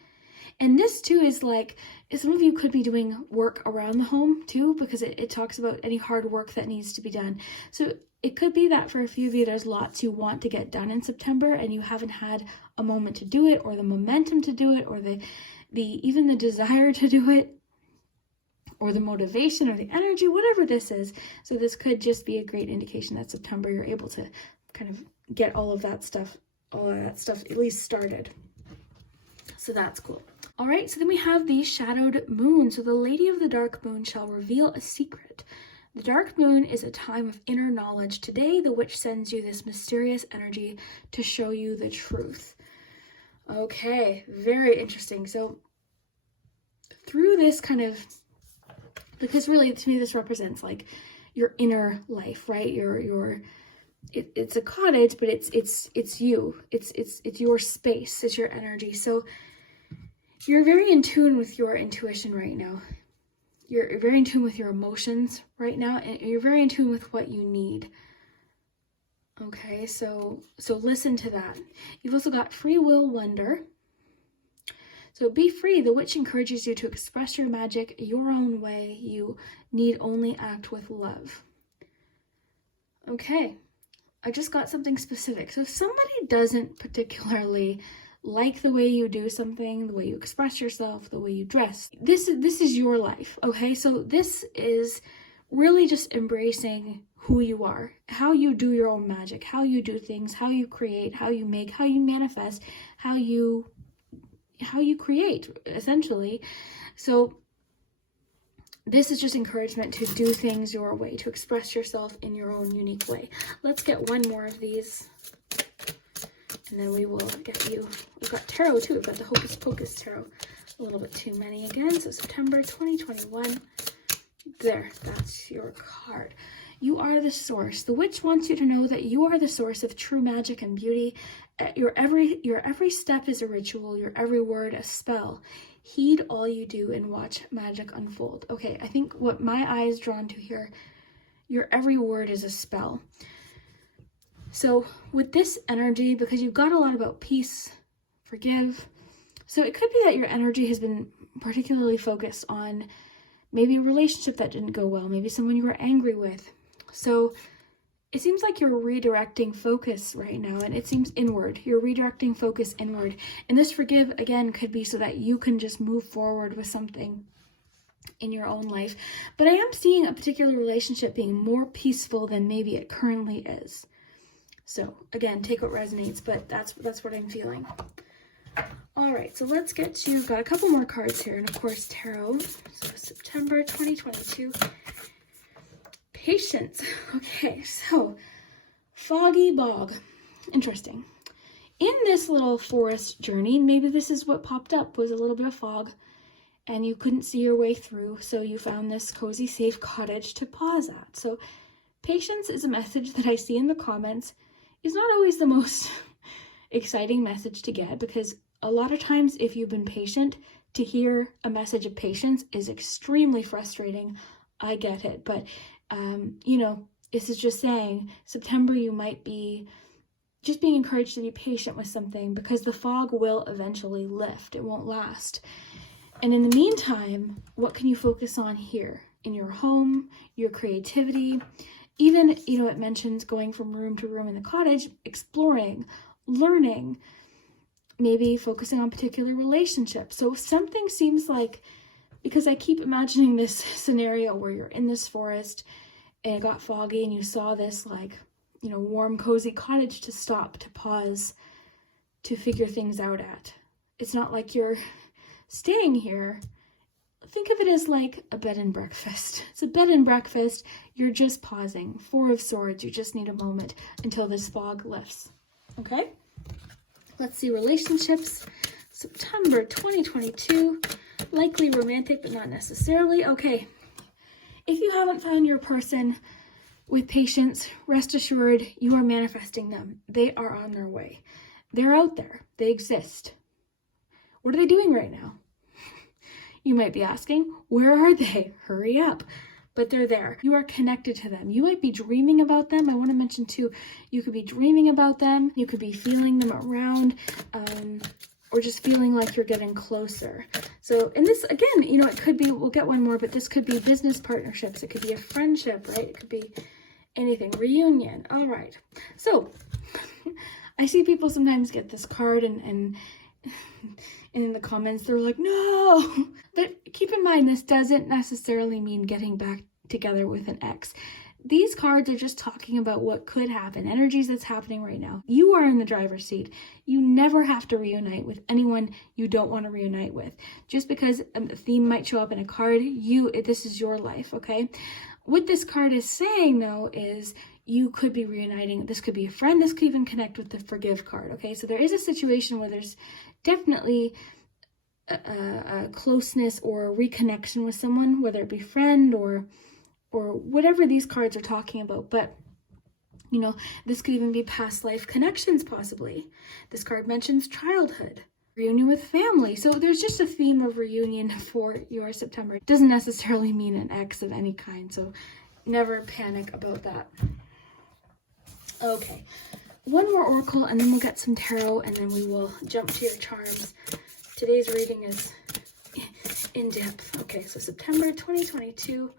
And this too is like, some of you could be doing work around the home too, because it talks about any hard work that needs to be done. So it could be that for a few of you, there's lots you want to get done in September and you haven't had a moment to do it, or the momentum to do it, or even the desire to do it, or the motivation or the energy, whatever this is. So this could just be a great indication that September you're able to kind of get all of that stuff at least started. So that's cool. All right, so then we have the shadowed moon. So the Lady of the Dark Moon shall reveal a secret. The dark moon is a time of inner knowledge. Today, the witch sends you this mysterious energy to show you the truth. Okay, very interesting. So through this kind of, because really to me this represents like your inner life, right? It's a cottage, but it's you. It's your space. It's your energy. So you're very in tune with your intuition right now. You're very in tune with your emotions right now, and you're very in tune with what you need. Okay, so listen to that. You've also got free will wonder. So be free. The witch encourages you to express your magic your own way. You need only act with love. Okay, I just got something specific. So if somebody doesn't particularly like the way you do something, the way you express yourself, the way you dress, this is your life, okay? So this is really just embracing who you are, how you do your own magic, how you do things, how you create, how you make, how you manifest, how you create, essentially. So this is just encouragement to do things your way, to express yourself in your own unique way. Let's get one more of these, and then we will get you, we've got tarot too, we've got the Hocus Pocus tarot, a little bit too many again. So September 2021, there, that's your card. You are the source. The witch wants you to know that you are the source of true magic and beauty. Your every step is a ritual, your every word a spell. Heed all you do and watch magic unfold. Okay, I think what my eye is drawn to here, your every word is a spell. So with this energy, because you've got a lot about peace, forgive, so it could be that your energy has been particularly focused on maybe a relationship that didn't go well, maybe someone you were angry with. So it seems like you're redirecting focus right now, and it seems inward. You're redirecting focus inward. And this forgive, again, could be so that you can just move forward with something in your own life. But I am seeing a particular relationship being more peaceful than maybe it currently is. So again, take what resonates, but that's what I'm feeling. All right, so let's get to, got a couple more cards here, and of course, tarot. So September 2022. Patience. Okay, so foggy bog. Interesting. In this little forest journey, maybe this is what popped up, was a little bit of fog, and you couldn't see your way through, so you found this cozy, safe cottage to pause at. So patience is a message that I see in the comments. Is not always the most exciting message to get, because a lot of times if you've been patient, to hear a message of patience is extremely frustrating. I get it, but you know, this is just saying September you might be just being encouraged to be patient with something, because the fog will eventually lift. It won't last. And in the meantime, what can you focus on here in your home, your creativity? Even, you know, it mentions going from room to room in the cottage, exploring, learning, maybe focusing on particular relationships. So something seems like, because I keep imagining this scenario where you're in this forest and it got foggy and you saw this, like, you know, warm, cozy cottage to stop, to pause, to figure things out at. It's not like you're staying here. Think of it as like a bed and breakfast. It's a bed and breakfast. You're just pausing. Four of Swords. You just need a moment until this fog lifts. Okay? Let's see relationships. September 2022. Likely romantic, but not necessarily. Okay. If you haven't found your person with patience, rest assured you are manifesting them. They are on their way. They're out there. They exist. What are they doing right now? You might be asking, where are they? Hurry up. But they're there. You are connected to them. You might be dreaming about them. I want to mention too, you could be dreaming about them. You could be feeling them around, or just feeling like you're getting closer. So, and this, again, you know, it could be, we'll get one more, but this could be business partnerships. It could be a friendship, right? It could be anything. Reunion. All right. So, I see people sometimes get this card and in the comments, they're like, no. But keep in mind, this doesn't necessarily mean getting back together with an ex. These cards are just talking about what could happen, energies that's happening right now. You are in the driver's seat. You never have to reunite with anyone you don't want to reunite with. Just because a theme might show up in a card, this is your life, okay? What this card is saying, though, is you could be reuniting. This could be a friend. This could even connect with the forgive card, okay? So there is a situation where there's definitely a closeness or a reconnection with someone, whether it be friend or whatever these cards are talking about. But, you know, this could even be past life connections, possibly. This card mentions childhood, reunion with family. So there's just a theme of reunion for your September. It doesn't necessarily mean an ex of any kind, so never panic about that. Okay, one more oracle and then we'll get some tarot and then we will jump to your charms. Today's reading is in depth. Okay, so September 2022.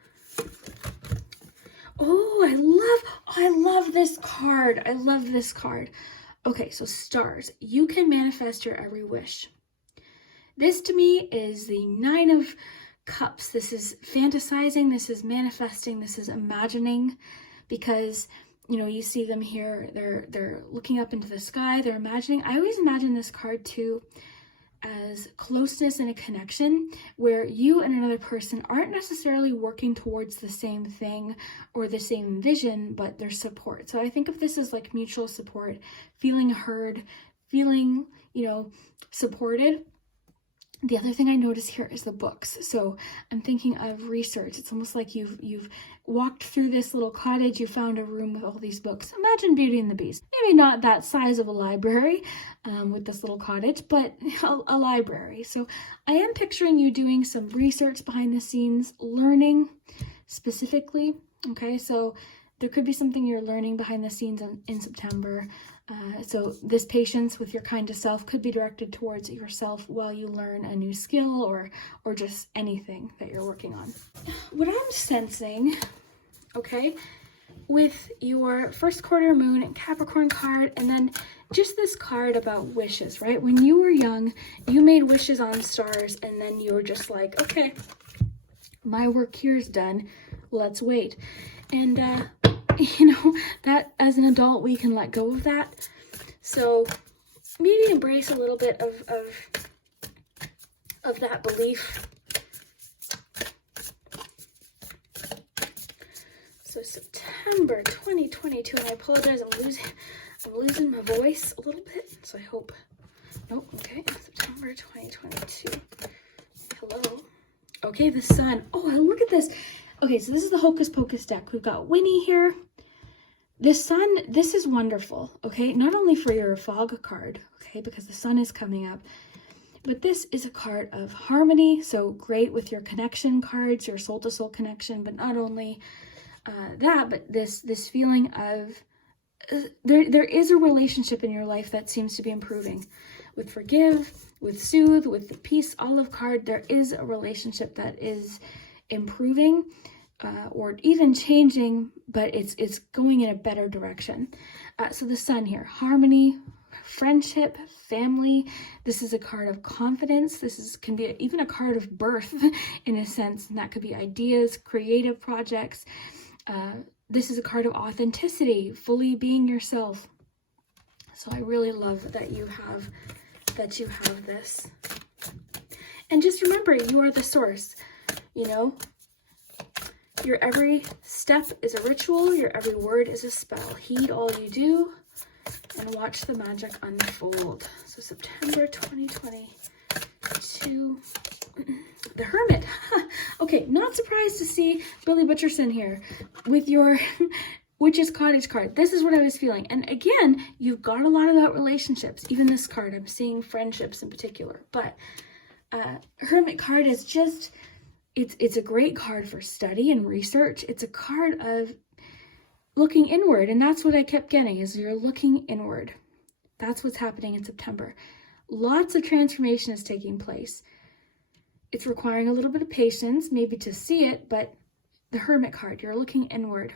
Oh, I love this card. I love this card. Okay, so stars. You can manifest your every wish. This to me is the Nine of Cups. This is fantasizing. This is manifesting. This is imagining, because you know, you see them here. They're looking up into the sky. They're imagining. I always imagine this card too as closeness and a connection where you and another person aren't necessarily working towards the same thing or the same vision, but there's support. So I think of this as like mutual support, feeling heard, feeling, you know, supported. The other thing I notice here is the books. So I'm thinking of research. It's almost like you've walked through this little cottage, you found a room with all these books. Imagine Beauty and the Beast. Maybe not that size of a library with this little cottage, but a library. So I am picturing you doing some research behind the scenes, learning specifically. Okay, so there could be something you're learning behind the scenes in September. So this patience with your kind of self could be directed towards yourself while you learn a new skill or just anything that you're working on. What I'm sensing, okay, with your first quarter moon and Capricorn card, and then just this card about wishes, right? When you were young, you made wishes on stars, and then you were just like, okay, My work here is done. Let's wait. And, you know, that as an adult, we can let go of that. So maybe embrace a little bit of that belief. So September 2022, and I apologize, I'm losing my voice a little bit, so I hope, nope, okay, September 2022, hello, okay, the sun, oh, look at this, okay, so this is the Hocus Pocus deck. We've got Winnie here. The sun, this is wonderful, okay, not only for your fog card, okay, because the sun is coming up, but this is a card of harmony, so great with your connection cards, your soul-to-soul connection, but not only that, but this feeling of there is a relationship in your life that seems to be improving. With forgive, with soothe, with the peace olive card, there is a relationship that is improving or even changing, but it's going in a better direction. So the sun here, harmony, friendship, family. This is a card of confidence. Can be even a card of birth in a sense, and that could be ideas, creative projects. This is a card of authenticity, fully being yourself. So I really love that you have this. And just remember, you are the source. You know, your every step is a ritual, your every word is a spell. Heed all you do and watch the magic unfold. So September 2022. The Hermit. Okay, not surprised to see Billy Butcherson here with your Witch's Cottage card. This is what I was feeling. And again, you've got a lot about relationships. Even this card, I'm seeing friendships in particular. But Hermit card is just, it's a great card for study and research. It's a card of looking inward. And that's what I kept getting, is you're looking inward. That's what's happening in September. Lots of transformation is taking place. It's requiring a little bit of patience, maybe to see it, but the Hermit card, you're looking inward.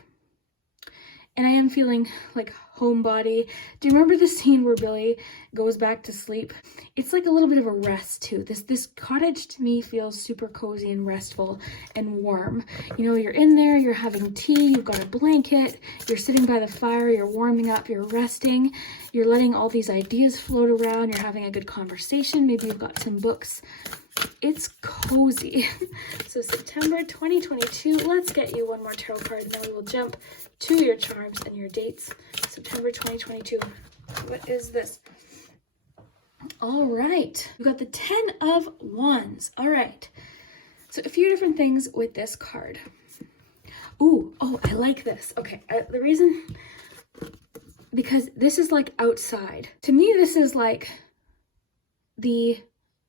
And I am feeling like homebody. Do you remember the scene where Billy goes back to sleep? It's like a little bit of a rest too. This cottage to me feels super cozy and restful and warm. You know, you're in there, you're having tea, you've got a blanket, you're sitting by the fire, you're warming up, you're resting, you're letting all these ideas float around, you're having a good conversation, maybe you've got some books. It's cozy. So September 2022, let's get you one more tarot card and then we will jump to your charms and your dates. September 2022. What is this? All right. We've got the 10 of Wands. All right. So a few different things with this card. Ooh, oh, I like this. Okay. The reason, because this is like outside. To me, this is like the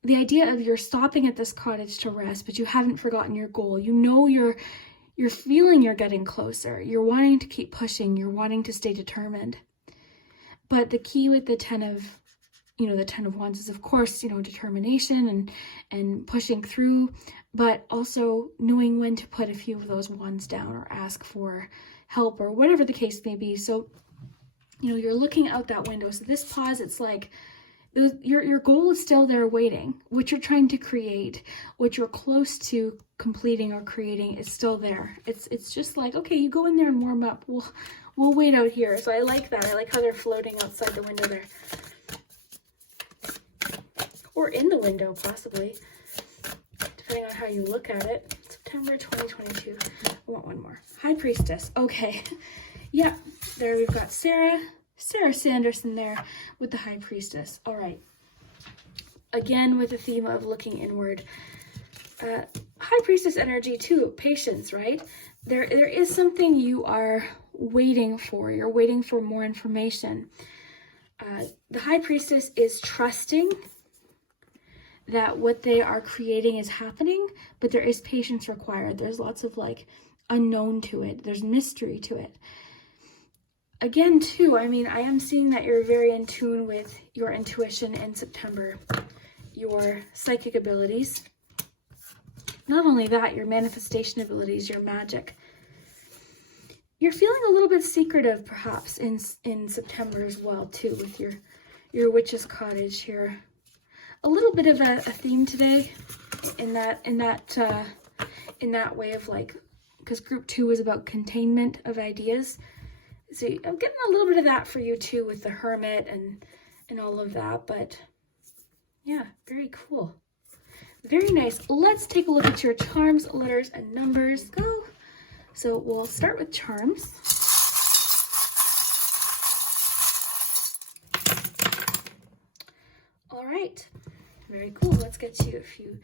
idea of you're stopping at this cottage to rest, but you haven't forgotten your goal. You know you're feeling you're getting closer. You're wanting to keep pushing. You're wanting to stay determined. But the key with the 10 of Wands is, of course, determination and pushing through, but also knowing when to put a few of those wands down or ask for help or whatever the case may be. So, you're looking out that window. So this pause, it's like, your goal is still there waiting. What you're trying to create, what you're close to completing or creating is still there. It's just like, okay, you go in there and warm up. We'll wait out here. So I like that. I like how they're floating outside the window there. Or in the window, possibly. Depending on how you look at it. September 2022. I want one more. High Priestess. Okay. Yeah. There we've got Sarah Sanderson there with the High Priestess. All right. Again, with the theme of looking inward. High Priestess energy too. Patience, right? There is something you are waiting for. You're waiting for more information. The High Priestess is trusting that what they are creating is happening, but there is patience required. There's lots of unknown to it. There's mystery to it. Again, too, I am seeing that you're very in tune with your intuition in September, your psychic abilities. Not only that, your manifestation abilities, your magic. You're feeling a little bit secretive, perhaps, in September as well, too, with your Witch's Cottage here. A little bit of a theme today in that in that way of like, because group 2 is about containment of ideas. So I'm getting a little bit of that for you too with the Hermit and all of that, but yeah, very cool. Very nice. Let's take a look at your charms, letters, and numbers. Go. So we'll start with charms. All right. Very cool. Let's get you a few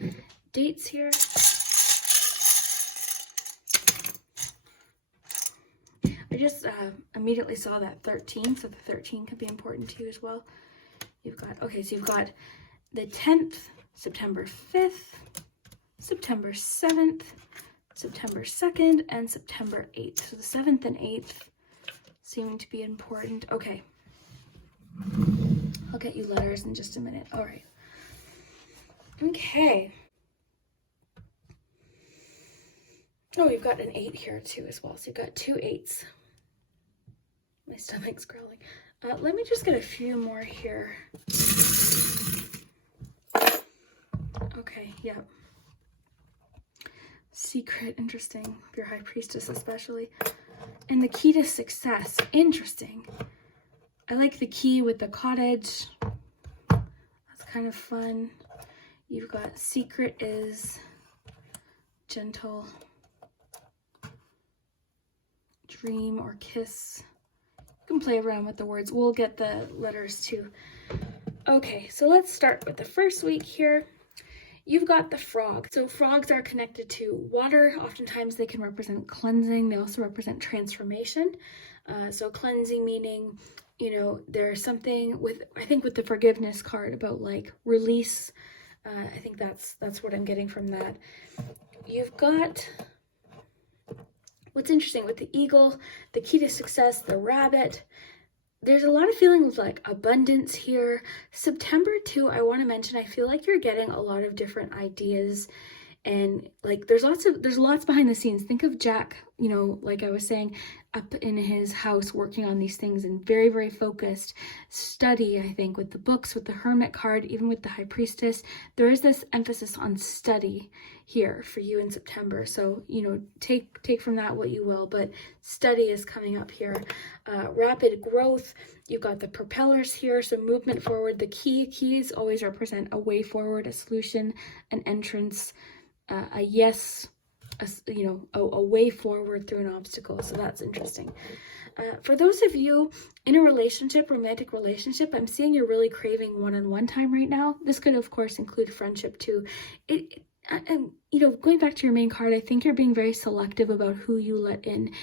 dates here. I just immediately saw that 13, so the 13 could be important to you as well. You've got, okay, so you've got the 10th, September 5th, September 7th, September 2nd, and September 8th. So the 7th and 8th seem to be important. Okay. I'll get you letters in just a minute. All right. Okay. Oh, you've got an 8 here too as well. So you've got 2 8s. My stomach's growling. Let me just get a few more here. Okay, yeah. Secret, interesting. Your High Priestess especially. And the key to success, interesting. I like the key with the cottage. That's kind of fun. You've got secret is gentle. Dream or kiss. You can play around with the words. We'll get the letters too. Okay, so let's start with the first week here. You've got the frog. So frogs are connected to water. Oftentimes they can represent cleansing. They also represent transformation. So cleansing meaning, you know, there's something with, I think with the forgiveness card about like release. I think that's what I'm getting from that. You've got, what's interesting with the eagle, the key to success, the rabbit, there's a lot of feelings like abundance here. September too, I want to mention, I feel like you're getting a lot of different ideas and like there's lots behind the scenes. Think of Jack, you know, like I was saying, up in his house working on these things and very, very focused. Study, I think, with the books, with the Hermit card, even with the High Priestess, there is this emphasis on study here for you in September. So, you know, take from that what you will, but study is coming up here. Rapid growth, you've got the propellers here, so movement forward. The keys always represent a way forward, a solution, an entrance, a yes, a way forward through an obstacle. So that's interesting. For those of you in a relationship, romantic relationship, I'm seeing you're really craving one-on-one time right now. This could, of course, include friendship too. And you know, going back to your main card, I think you're being very selective about who you let in.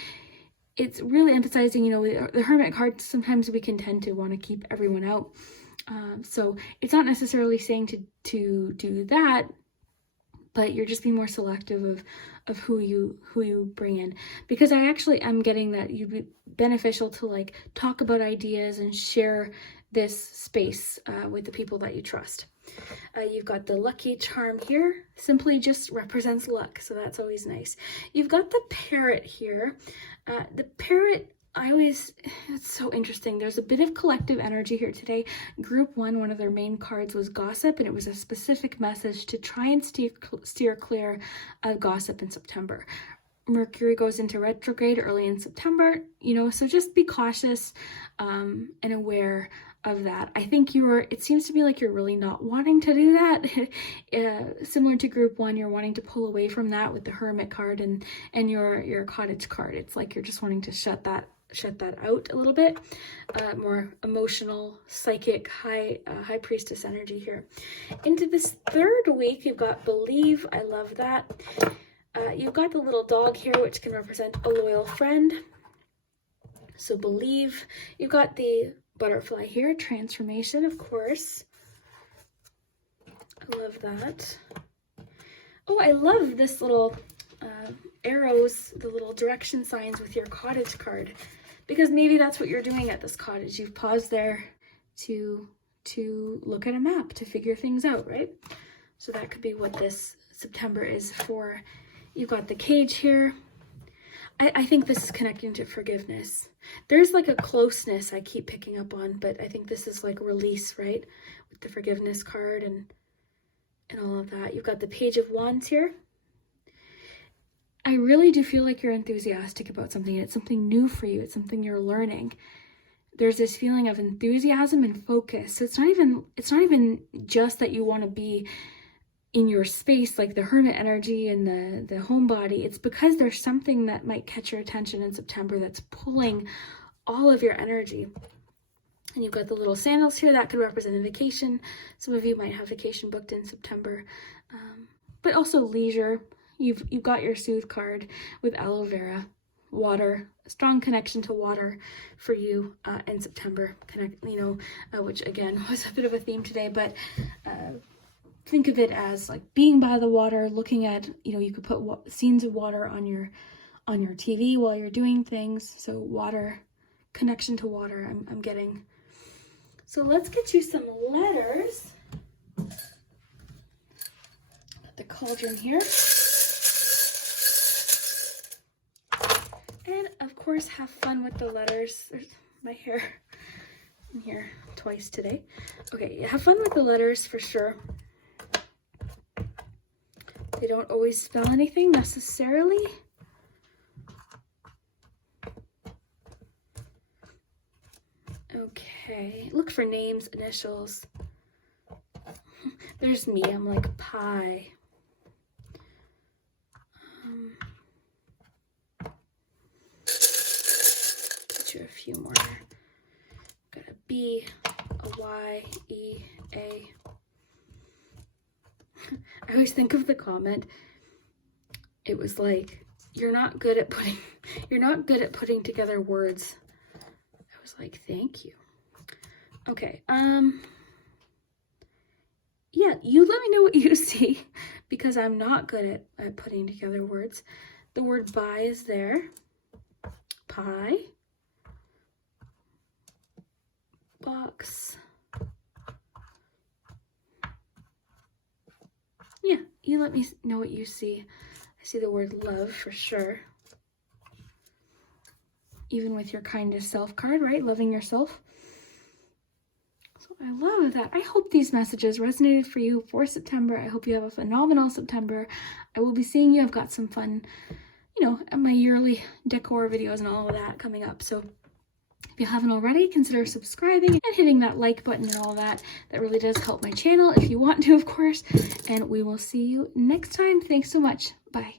It's really emphasizing, you know, the Hermit card, sometimes we can tend to want to keep everyone out. So it's not necessarily saying to do that, but you're just being more selective of who you bring in, because I actually am getting that you'd be beneficial to like talk about ideas and share this space with the people that you trust. You've got the lucky charm here, simply just represents luck, so that's always nice. You've got the parrot here. The parrot, it's so interesting. There's a bit of collective energy here today. Group 1, one of their main cards was gossip, and it was a specific message to try and steer clear of gossip in September. Mercury goes into retrograde early in September, you know, so just be cautious and aware of that. I think it seems to me like you're really not wanting to do that. Similar to group 1, you're wanting to pull away from that with the Hermit card and your cottage card. It's like you're just wanting to shut that out a little bit. More emotional, psychic, high priestess energy here. Into this third week, you've got believe. I love that. You've got the little dog here, which can represent a loyal friend. So believe. You've got the butterfly here, transformation, of course. I love that. Oh, I love this little arrows, the little direction signs with your cottage card, because maybe that's what you're doing at this cottage. You've paused there to look at a map, to figure things out, right? So that could be what this September is for. You've got the cage here. I think this is connecting to forgiveness. There's like a closeness I keep picking up on, but I think this is like release, right? With the forgiveness card and all of that. You've got the Page of Wands here. I really do feel like you're enthusiastic about something. It's something new for you. It's something you're learning. There's this feeling of enthusiasm and focus. So it's not even just that you want to be in your space, like the hermit energy and the homebody. It's because there's something that might catch your attention in September that's pulling all of your energy. And you've got the little sandals here that could represent a vacation. Some of you might have vacation booked in September, but also leisure. You've got your soothe card with aloe vera, water, a strong connection to water for you in September. Which again was a bit of a theme today, but think of it as like being by the water, looking at, you could put scenes of water on your TV while you're doing things. So water, connection to water, I'm getting. So let's get you some letters. Got the cauldron here. And of course, have fun with the letters. There's my hair in here twice today. Okay, have fun with the letters for sure. They don't always spell anything necessarily. Okay, look for names, initials. There's me, I'm like pie. Get you a few more. Got a B, a Y, E, A. I always think of the comment. It was like, you're not good at putting together words. I was like, thank you. Okay, yeah, you let me know what you see, because I'm not good at putting together words. The word buy is there. Pie. Box. Yeah, you let me know what you see. I see the word love for sure. Even with your kindest self card, right? Loving yourself. So I love that. I hope these messages resonated for you for September. I hope you have a phenomenal September. I will be seeing you. I've got some fun, my yearly decor videos and all of that coming up. So if you haven't already, consider subscribing and hitting that like button and all that. That really does help my channel if you want to, of course. And we will see you next time. Thanks so much. Bye.